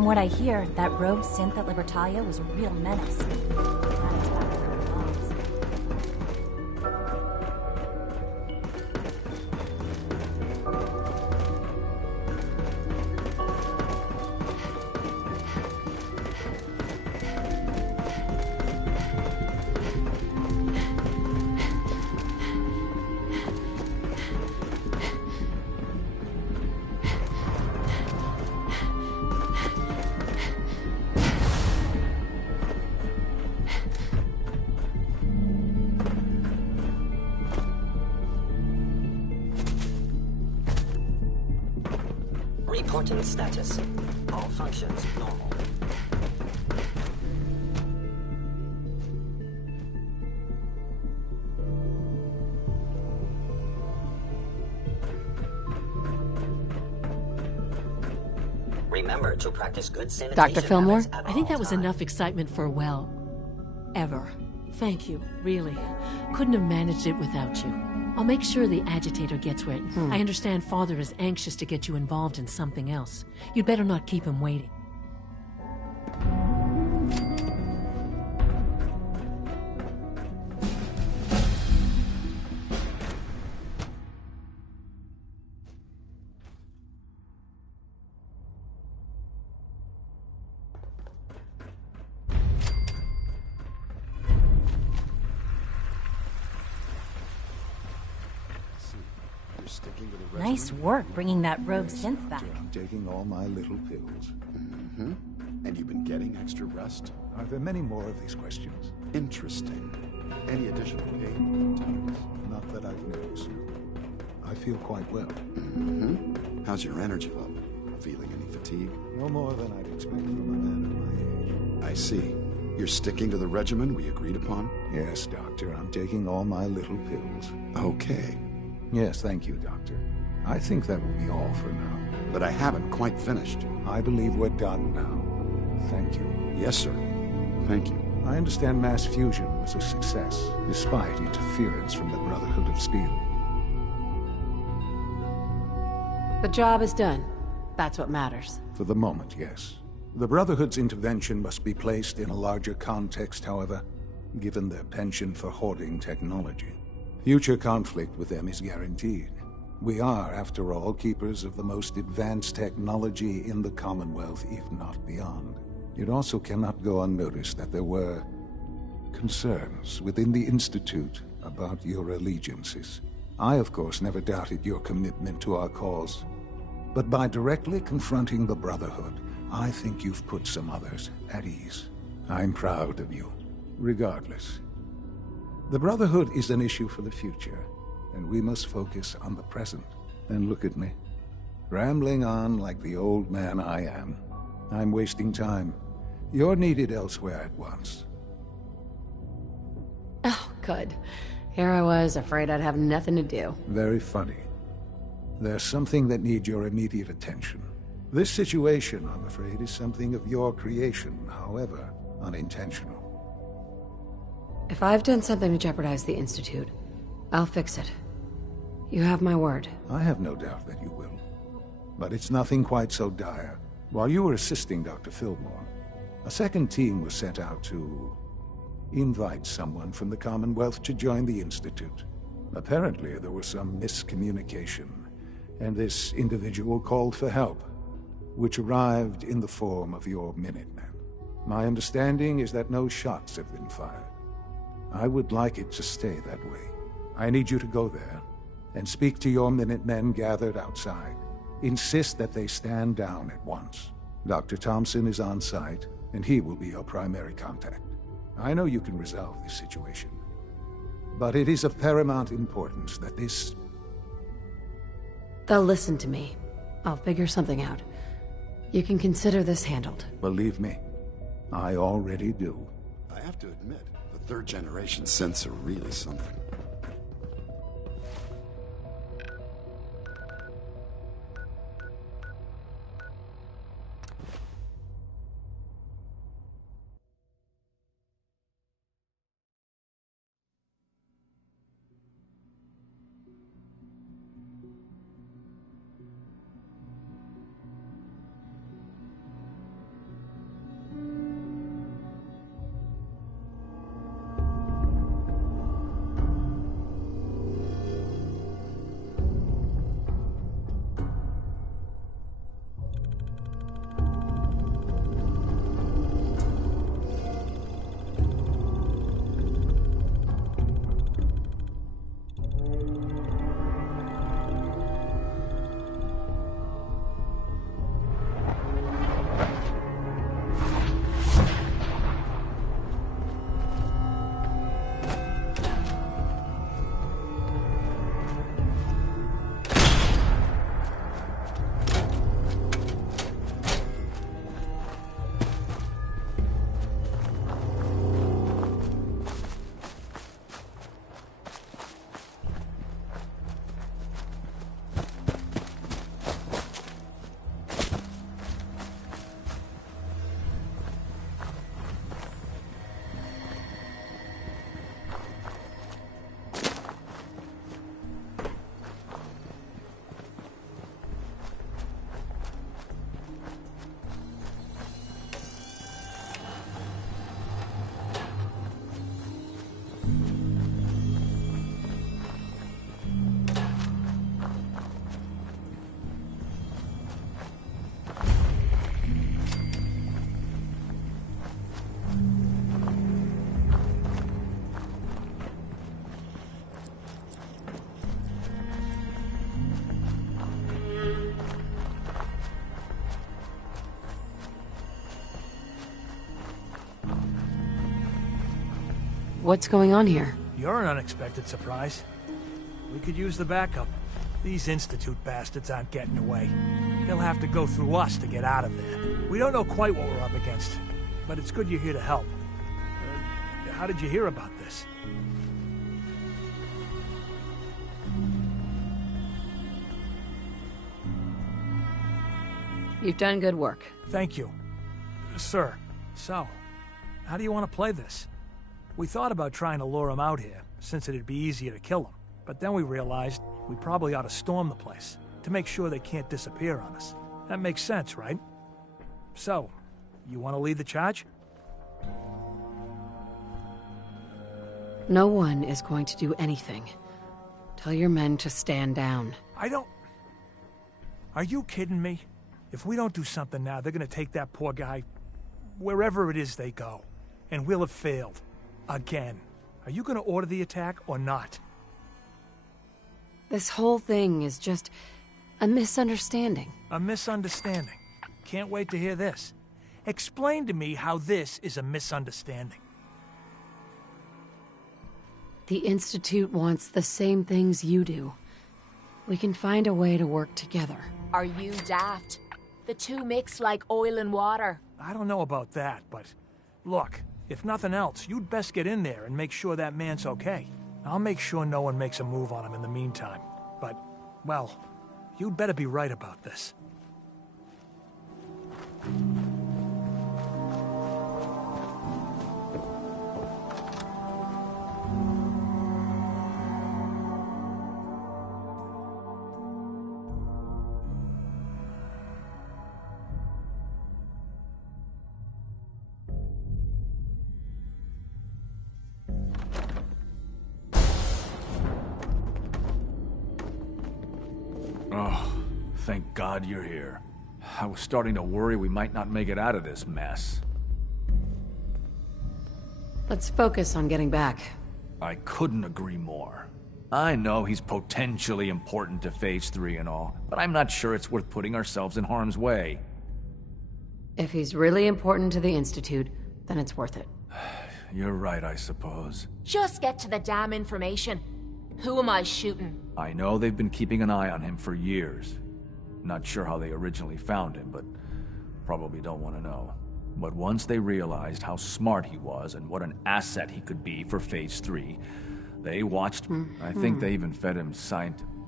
what I hear, that rogue synth at Libertalia was a real menace. Glad it's back where it belongs. Reporting status. All functions normal. Remember to practice good sanitation. Dr. Fillmore? I think that was enough excitement for, well, ever. Thank you, really. Couldn't have managed it without you. I'll make sure the agitator gets where I understand Father is anxious to get you involved in something else. You'd better not keep him waiting. Nice work bringing that rogue synth back. I'm taking all my little pills. Mm-hmm. And you've been getting extra rest? Are there many more of these questions? Interesting. Any additional pain times? Not that I've noticed. I feel quite well. Mm-hmm. How's your energy level? Feeling any fatigue? No more than I'd expect from a man of my age. I see. You're sticking to the regimen we agreed upon? Yes, Doctor. I'm taking all my little pills. Okay. Yes, thank you, Doctor. I think that will be all for now. But I haven't quite finished. I believe we're done now. Thank you. Yes, sir. Thank you. I understand mass fusion was a success, despite interference from the Brotherhood of Steel. The job is done. That's what matters. For the moment, yes. The Brotherhood's intervention must be placed in a larger context, however, given their penchant for hoarding technology. Future conflict with them is guaranteed. We are, after all, keepers of the most advanced technology in the Commonwealth, if not beyond. It also cannot go unnoticed that there were concerns within the Institute about your allegiances. I, of course, never doubted your commitment to our cause. But by directly confronting the Brotherhood, I think you've put some others at ease. I'm proud of you, regardless. The Brotherhood is an issue for the future, and we must focus on the present. And look at me, rambling on like the old man I am. I'm wasting time. You're needed elsewhere at once. Oh, good. Here I was, afraid I'd have nothing to do. Very funny. There's something that needs your immediate attention. This situation, I'm afraid, is something of your creation, however unintentional. If I've done something to jeopardize the Institute, I'll fix it. You have my word. I have no doubt that you will. But it's nothing quite so dire. While you were assisting Dr. Fillmore, a second team was sent out to invite someone from the Commonwealth to join the Institute. Apparently, there was some miscommunication, and this individual called for help, which arrived in the form of your Minutemen. My understanding is that no shots have been fired. I would like it to stay that way. I need you to go there and speak to your Minutemen gathered outside. Insist that they stand down at once. Dr. Thompson is on site, and he will be your primary contact. I know you can resolve this situation, but it is of paramount importance that this... They'll listen to me. I'll figure something out. You can consider this handled. Believe me, I already do. I have to admit, the third-generation synths are really something. What's going on here? You're an unexpected surprise. We could use the backup. These Institute bastards aren't getting away. He'll have to go through us to get out of there. We don't know quite what we're up against, but it's good you're here to help. How did you hear about this? You've done good work. Thank you. Sir, so, how do you want to play this? We thought about trying to lure him out here, since it'd be easier to kill him. But then we realized we probably ought to storm the place, to make sure they can't disappear on us. That makes sense, right? So, you want to lead the charge? No one is going to do anything. Tell your men to stand down. Are you kidding me? If we don't do something now, they're gonna take that poor guy wherever it is they go. And we'll have failed. Again. Are you gonna order the attack or not? This whole thing is just a misunderstanding. A misunderstanding? Can't wait to hear this. Explain to me how this is a misunderstanding. The Institute wants the same things you do. We can find a way to work together. Are you daft? The two mix like oil and water. I don't know about that, but look, if nothing else, you'd best get in there and make sure that man's okay. I'll make sure no one makes a move on him in the meantime. But, well, you'd better be right about this. Oh, thank God you're here. I was starting to worry we might not make it out of this mess. Let's focus on getting back. I couldn't agree more. I know he's potentially important to Phase 3 and all, but I'm not sure it's worth putting ourselves in harm's way. If he's really important to the Institute, then it's worth it. You're right, I suppose. Just get to the damn information. Who am I shooting? I know they've been keeping an eye on him for years. Not sure how they originally found him, but probably don't want to know. But once they realized how smart he was and what an asset he could be for Phase 3, they watched. I think they even fed him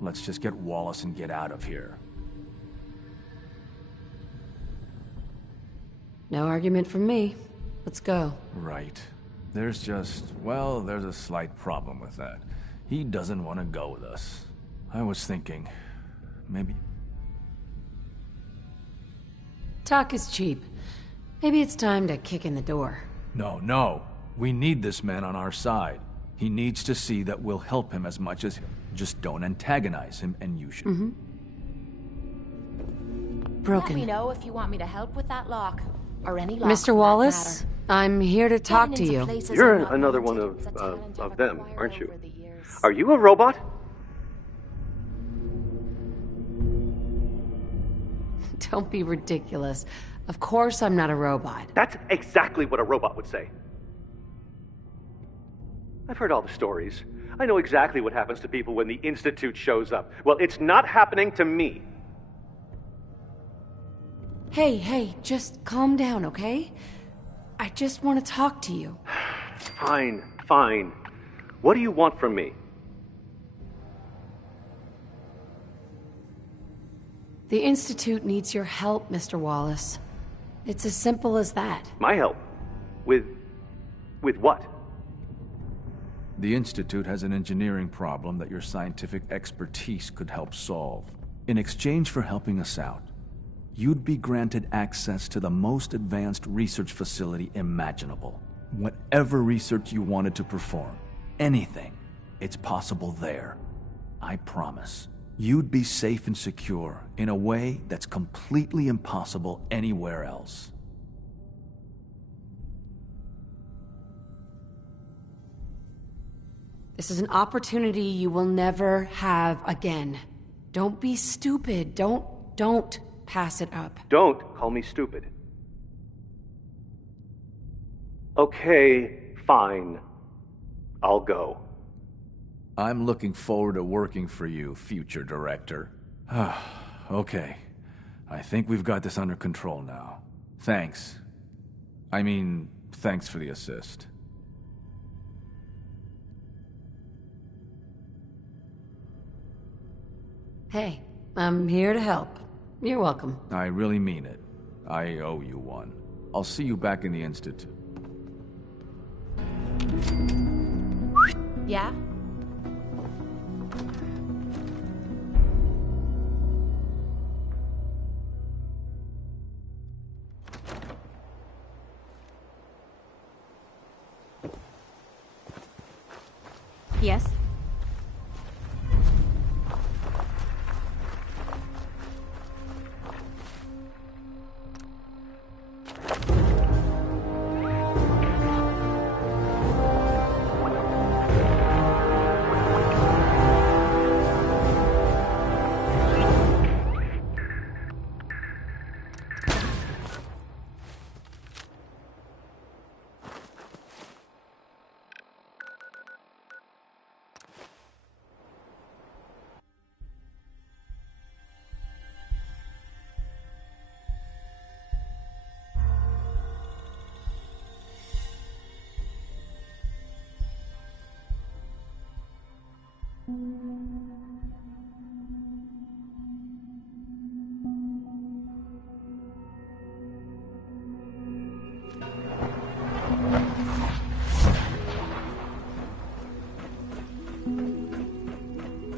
let's just get Wallace and get out of here. No argument from me. Let's go. Right. There's a slight problem with that. He doesn't want to go with us. I was thinking, maybe... Talk is cheap. Maybe it's time to kick in the door. No. We need this man on our side. He needs to see that we'll help him as much as... Just don't antagonize him, and you should. Broken. Let me know if you want me to help with that lock. Or any lock. Mr. Wallace, I'm here to talk to you. You're another one of them, aren't you? Are you a robot? Don't be ridiculous. Of course I'm not a robot. That's exactly what a robot would say. I've heard all the stories. I know exactly what happens to people when the Institute shows up. Well, it's not happening to me. Hey, just calm down, okay? I just want to talk to you. Fine. What do you want from me? The Institute needs your help, Mr. Wallace. It's as simple as that. My help? With what? The Institute has an engineering problem that your scientific expertise could help solve. In exchange for helping us out, you'd be granted access to the most advanced research facility imaginable. Whatever research you wanted to perform, anything, it's possible there. I promise. You'd be safe and secure in a way that's completely impossible anywhere else. This is an opportunity you will never have again. Don't be stupid. Don't pass it up. Don't call me stupid. Okay, fine. I'll go. I'm looking forward to working for you, future director. Okay. I think we've got this under control now. Thanks. I mean, thanks for the assist. Hey, I'm here to help. You're welcome. I really mean it. I owe you one. I'll see you back in the Institute. Yeah? Yes?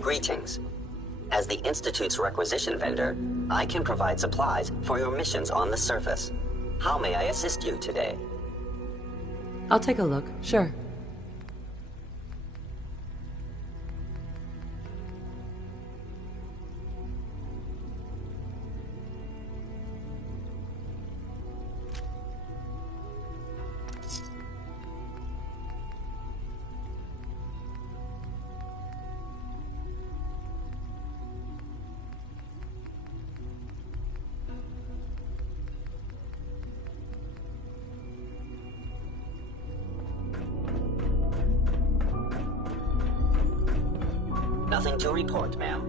Greetings. As the Institute's requisition vendor, I can provide supplies for your missions on the surface. How may I assist you today? I'll take a look, sure. Nothing to report, ma'am.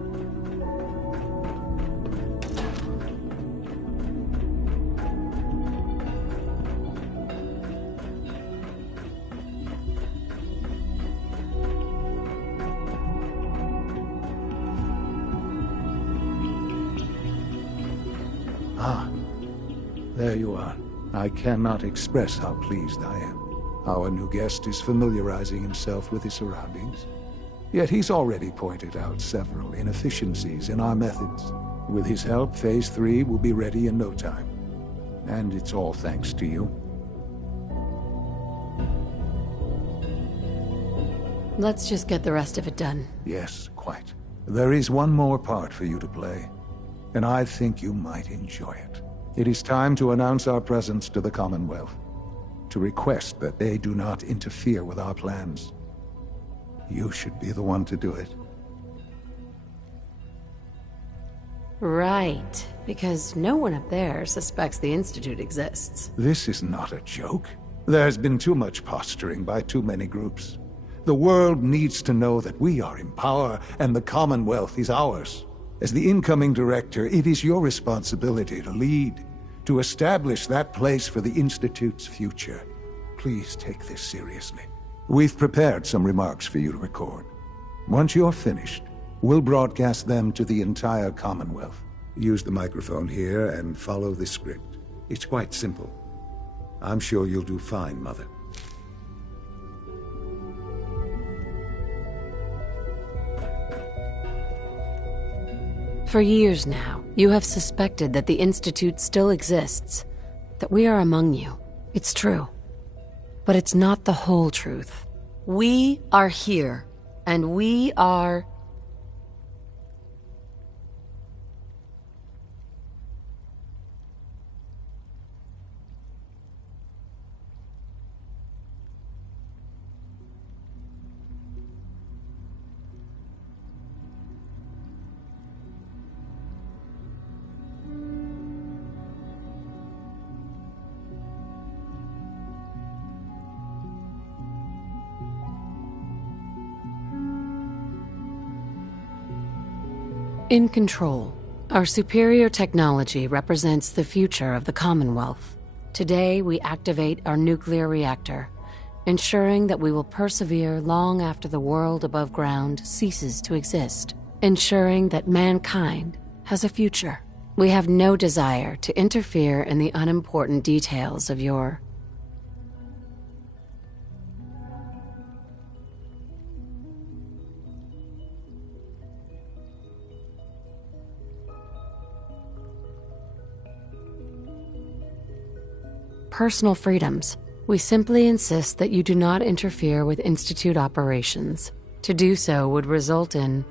Ah, there you are. I cannot express how pleased I am. Our new guest is familiarizing himself with his surroundings. Yet he's already pointed out several inefficiencies in our methods. With his help, Phase 3 will be ready in no time. And it's all thanks to you. Let's just get the rest of it done. Yes, quite. There is one more part for you to play, and I think you might enjoy it. It is time to announce our presence to the Commonwealth, to request that they do not interfere with our plans. You should be the one to do it. Right, because no one up there suspects the Institute exists. This is not a joke. There's been too much posturing by too many groups. The world needs to know that we are in power and the Commonwealth is ours. As the incoming director, it is your responsibility to lead, to establish that place for the Institute's future. Please take this seriously. We've prepared some remarks for you to record. Once you're finished, we'll broadcast them to the entire Commonwealth. Use the microphone here and follow the script. It's quite simple. I'm sure you'll do fine, Mother. For years now, you have suspected that the Institute still exists, that we are among you. It's true. But it's not the whole truth. We are here, and we are... In control. Our superior technology represents the future of the Commonwealth. Today, we activate our nuclear reactor, ensuring that we will persevere long after the world above ground ceases to exist, ensuring that mankind has a future. We have no desire to interfere in the unimportant details of your personal freedoms. We simply insist that you do not interfere with Institute operations. To do so would result in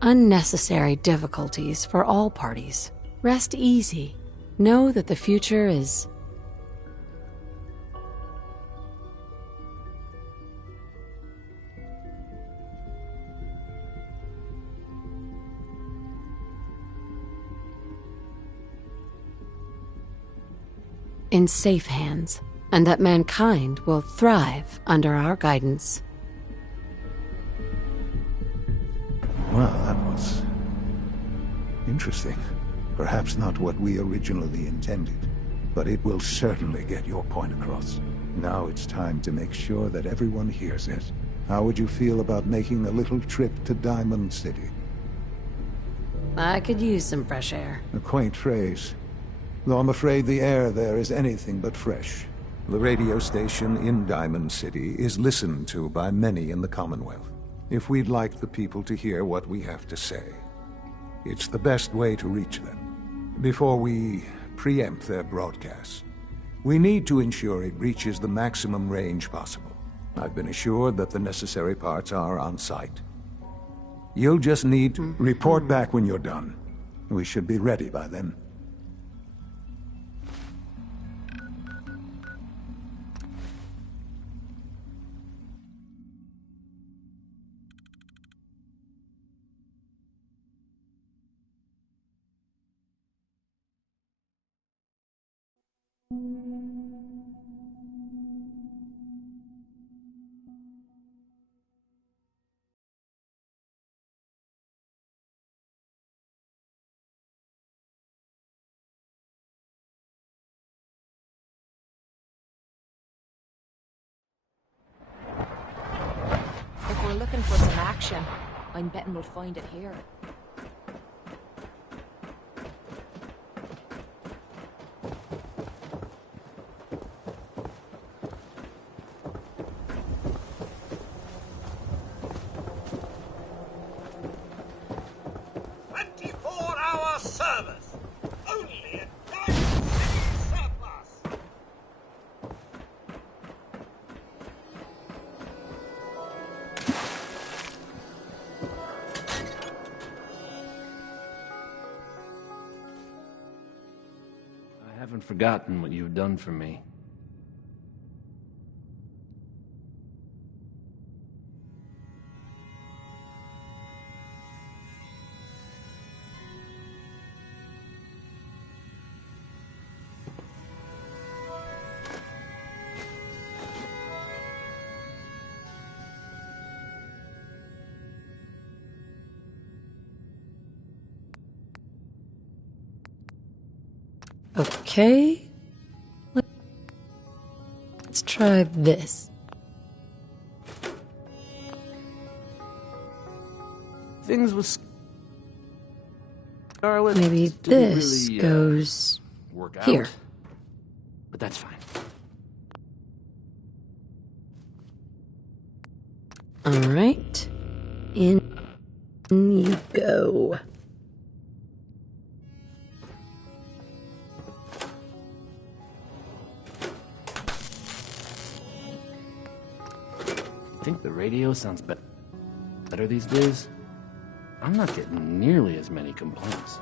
unnecessary difficulties for all parties. Rest easy. Know that the future is in safe hands, and that mankind will thrive under our guidance. Well, that was interesting. Perhaps not what we originally intended, but it will certainly get your point across. Now it's time to make sure that everyone hears it. How would you feel about making a little trip to Diamond City? I could use some fresh air. A quaint phrase, though I'm afraid the air there is anything but fresh. The radio station in Diamond City is listened to by many in the Commonwealth. If we'd like the people to hear what we have to say, it's the best way to reach them. Before we preempt their broadcast, we need to ensure it reaches the maximum range possible. I've been assured that the necessary parts are on site. You'll just need to report back when you're done. We should be ready by then. If we're looking for some action, I'm betting we'll find it here. Service! Only at Diamond City Surplus! I haven't forgotten what you've done for me. Okay. Let's try this. Things with Scarlet. Maybe didn't this really, goes work out, here. but that's fine. All right. In you go. Think the radio sounds better these days? I'm not getting nearly as many complaints.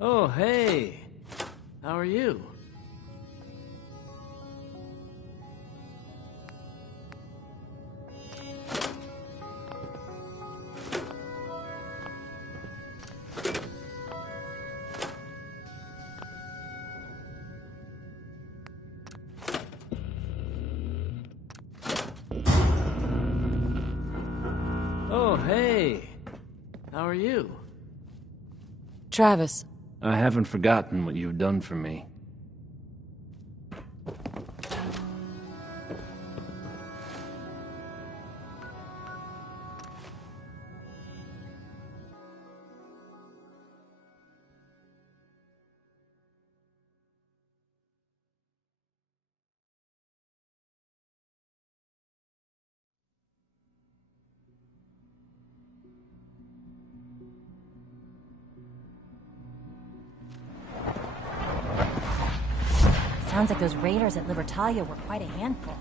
Oh, hey. How are you? Oh, hey. How are you? Travis. I haven't forgotten what you've done for me. Sounds like those raiders at Libertalia were quite a handful.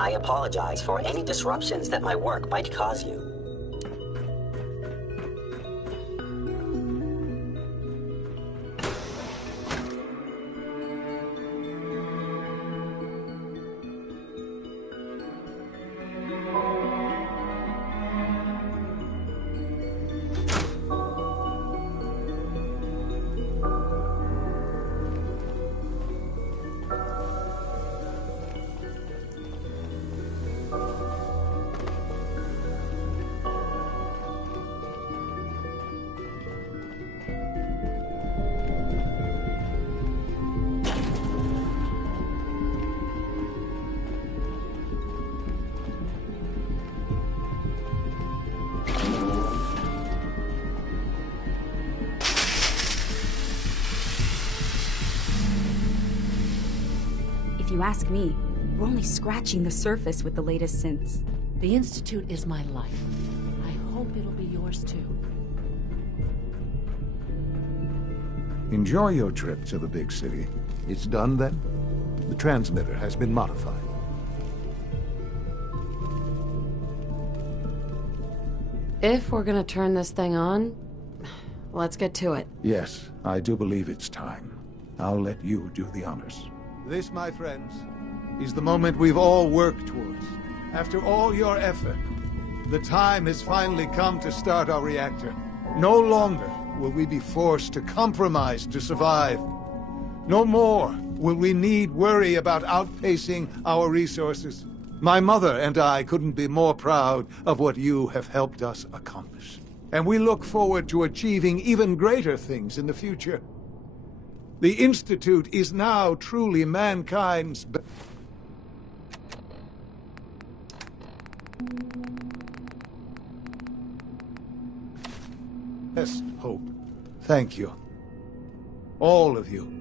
I apologize for any disruptions that my work might cause you. If you ask me, we're only scratching the surface with the latest synths. The Institute is my life. I hope it'll be yours too. Enjoy your trip to the big city. It's done then? The transmitter has been modified. If we're gonna turn this thing on, let's get to it. Yes, I do believe it's time. I'll let you do the honors. This, my friends, is the moment we've all worked towards. After all your effort, the time has finally come to start our reactor. No longer will we be forced to compromise to survive. No more will we need worry about outpacing our resources. My mother and I couldn't be more proud of what you have helped us accomplish. And we look forward to achieving even greater things in the future. The Institute is now truly mankind's best hope. Thank you. All of you.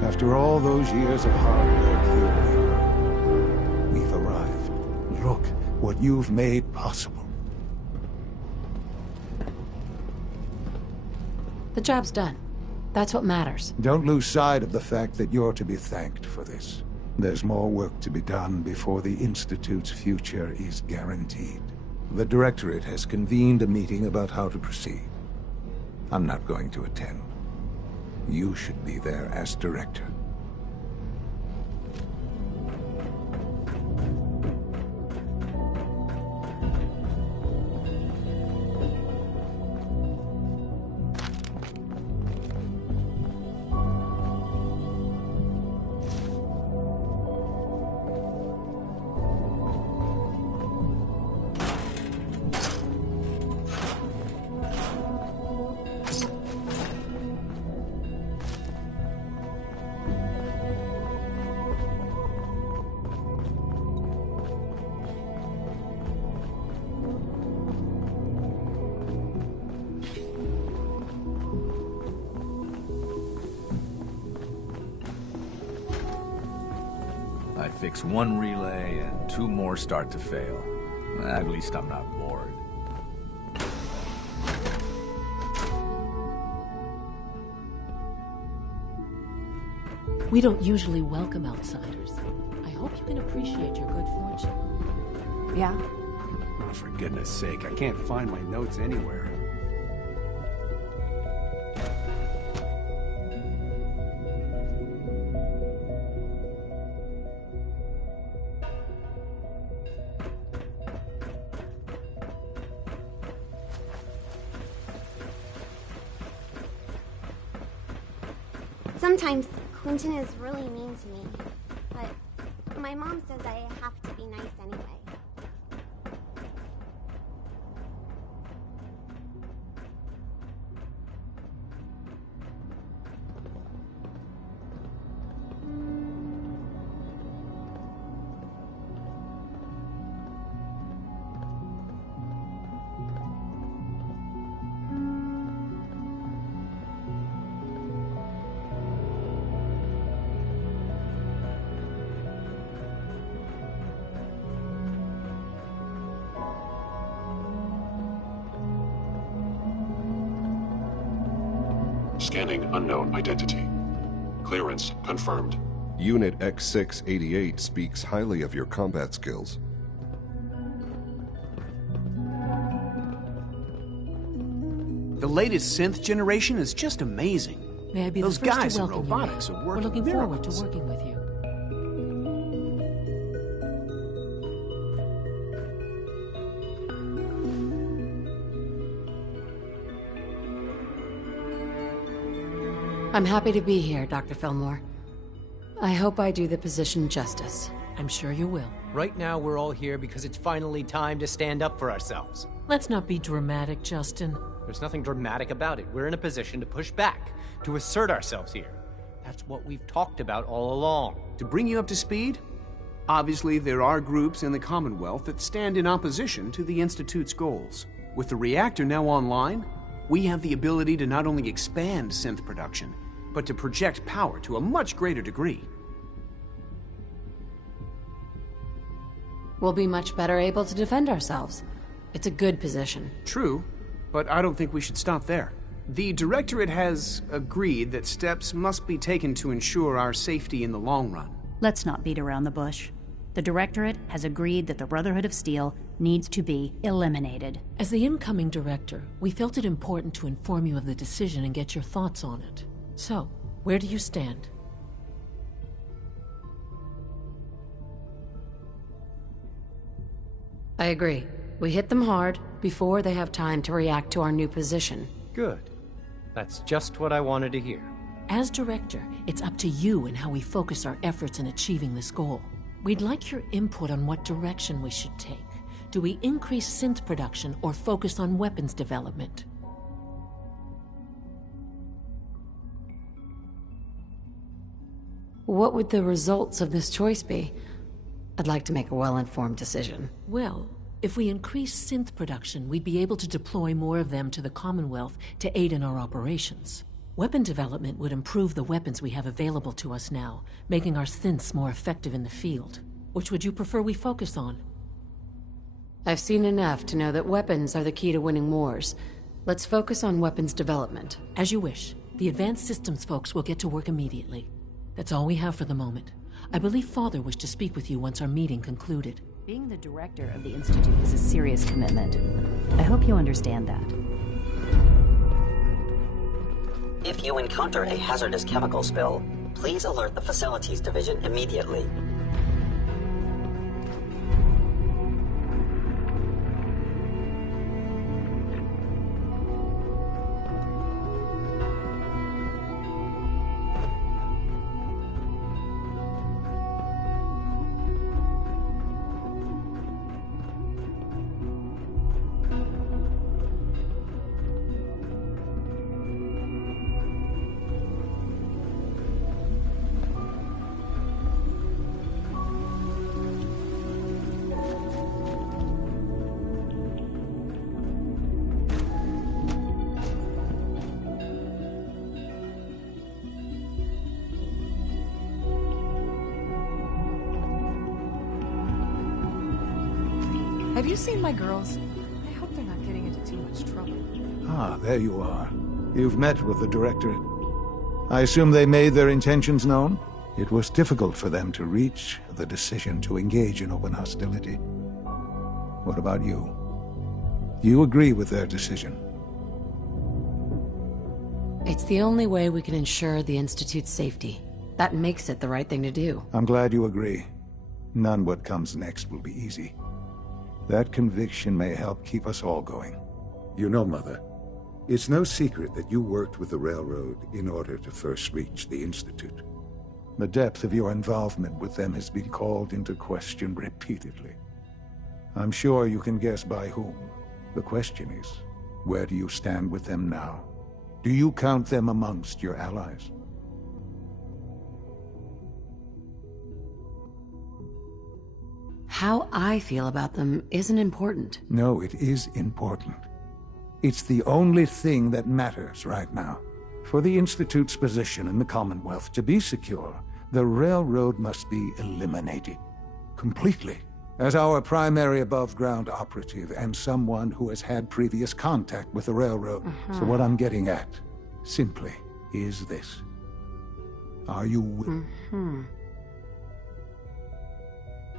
After all those years of hard work, here we are. We've arrived. Look, what you've made possible. The job's done. That's what matters. Don't lose sight of the fact that you're to be thanked for this. There's more work to be done before the Institute's future is guaranteed. The Directorate has convened a meeting about how to proceed. I'm not going to attend. You should be there as Director. I fix one relay and 2 more start to fail. At least I'm not bored. We don't usually welcome outsiders. I hope you can appreciate your good fortune. Yeah? Oh, for goodness sake, I can't find my notes anywhere. Sometimes Quentin is really mean to me, but my mom says I have to be nice anyway. Scanning unknown identity. Clearance confirmed. Unit X688 speaks highly of your combat skills. The latest synth generation is just amazing. May I be Those the first guys to in welcome robotics you. are We're working looking forward to miracles. working with you. I'm happy to be here, Dr. Fillmore. I hope I do the position justice. I'm sure you will. Right now, we're all here because it's finally time to stand up for ourselves. Let's not be dramatic, Justin. There's nothing dramatic about it. We're in a position to push back, to assert ourselves here. That's what we've talked about all along. To bring you up to speed, obviously there are groups in the Commonwealth that stand in opposition to the Institute's goals. With the reactor now online, we have the ability to not only expand synth production, but to project power to a much greater degree. We'll be much better able to defend ourselves. It's a good position. True, but I don't think we should stop there. The Directorate has agreed that steps must be taken to ensure our safety in the long run. Let's not beat around the bush. The Directorate has agreed that the Brotherhood of Steel needs to be eliminated. As the incoming director, we felt it important to inform you of the decision and get your thoughts on it. So, where do you stand? I agree. We hit them hard before they have time to react to our new position. Good. That's just what I wanted to hear. As director, it's up to you and how we focus our efforts in achieving this goal. We'd like your input on what direction we should take. Do we increase synth production or focus on weapons development? What would the results of this choice be? I'd like to make a well-informed decision. Well, if we increase synth production, we'd be able to deploy more of them to the Commonwealth to aid in our operations. Weapon development would improve the weapons we have available to us now, making our synths more effective in the field. Which would you prefer we focus on? I've seen enough to know that weapons are the key to winning wars. Let's focus on weapons development. As you wish. The advanced systems folks will get to work immediately. That's all we have for the moment. I believe Father wished to speak with you once our meeting concluded. Being the director of the Institute is a serious commitment. I hope you understand that. If you encounter a hazardous chemical spill, please alert the Facilities Division immediately. Have you seen my girls? I hope they're not getting into too much trouble. Ah, there you are. You've met with the Directorate. I assume they made their intentions known? It was difficult for them to reach the decision to engage in open hostility. What about you? Do you agree with their decision? It's the only way we can ensure the Institute's safety. That makes it the right thing to do. I'm glad you agree. None what comes next will be easy. That conviction may help keep us all going. You know, Mother, it's no secret that you worked with the Railroad in order to first reach the Institute. The depth of your involvement with them has been called into question repeatedly. I'm sure you can guess by whom. The question is, where do you stand with them now? Do you count them amongst your allies? How I feel about them isn't important. No, it is important. It's the only thing that matters right now. For the Institute's position in the Commonwealth to be secure, the Railroad must be eliminated. Completely. As our primary above-ground operative and someone who has had previous contact with the Railroad. So what I'm getting at, simply, is this. Are you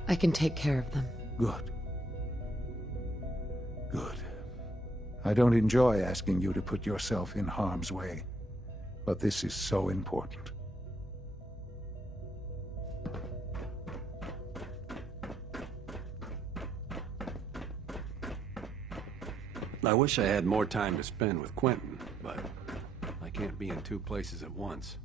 I can take care of them. Good. Good. I don't enjoy asking you to put yourself in harm's way, but this is so important. I wish I had more time to spend with Quentin, but I can't be in two places at once.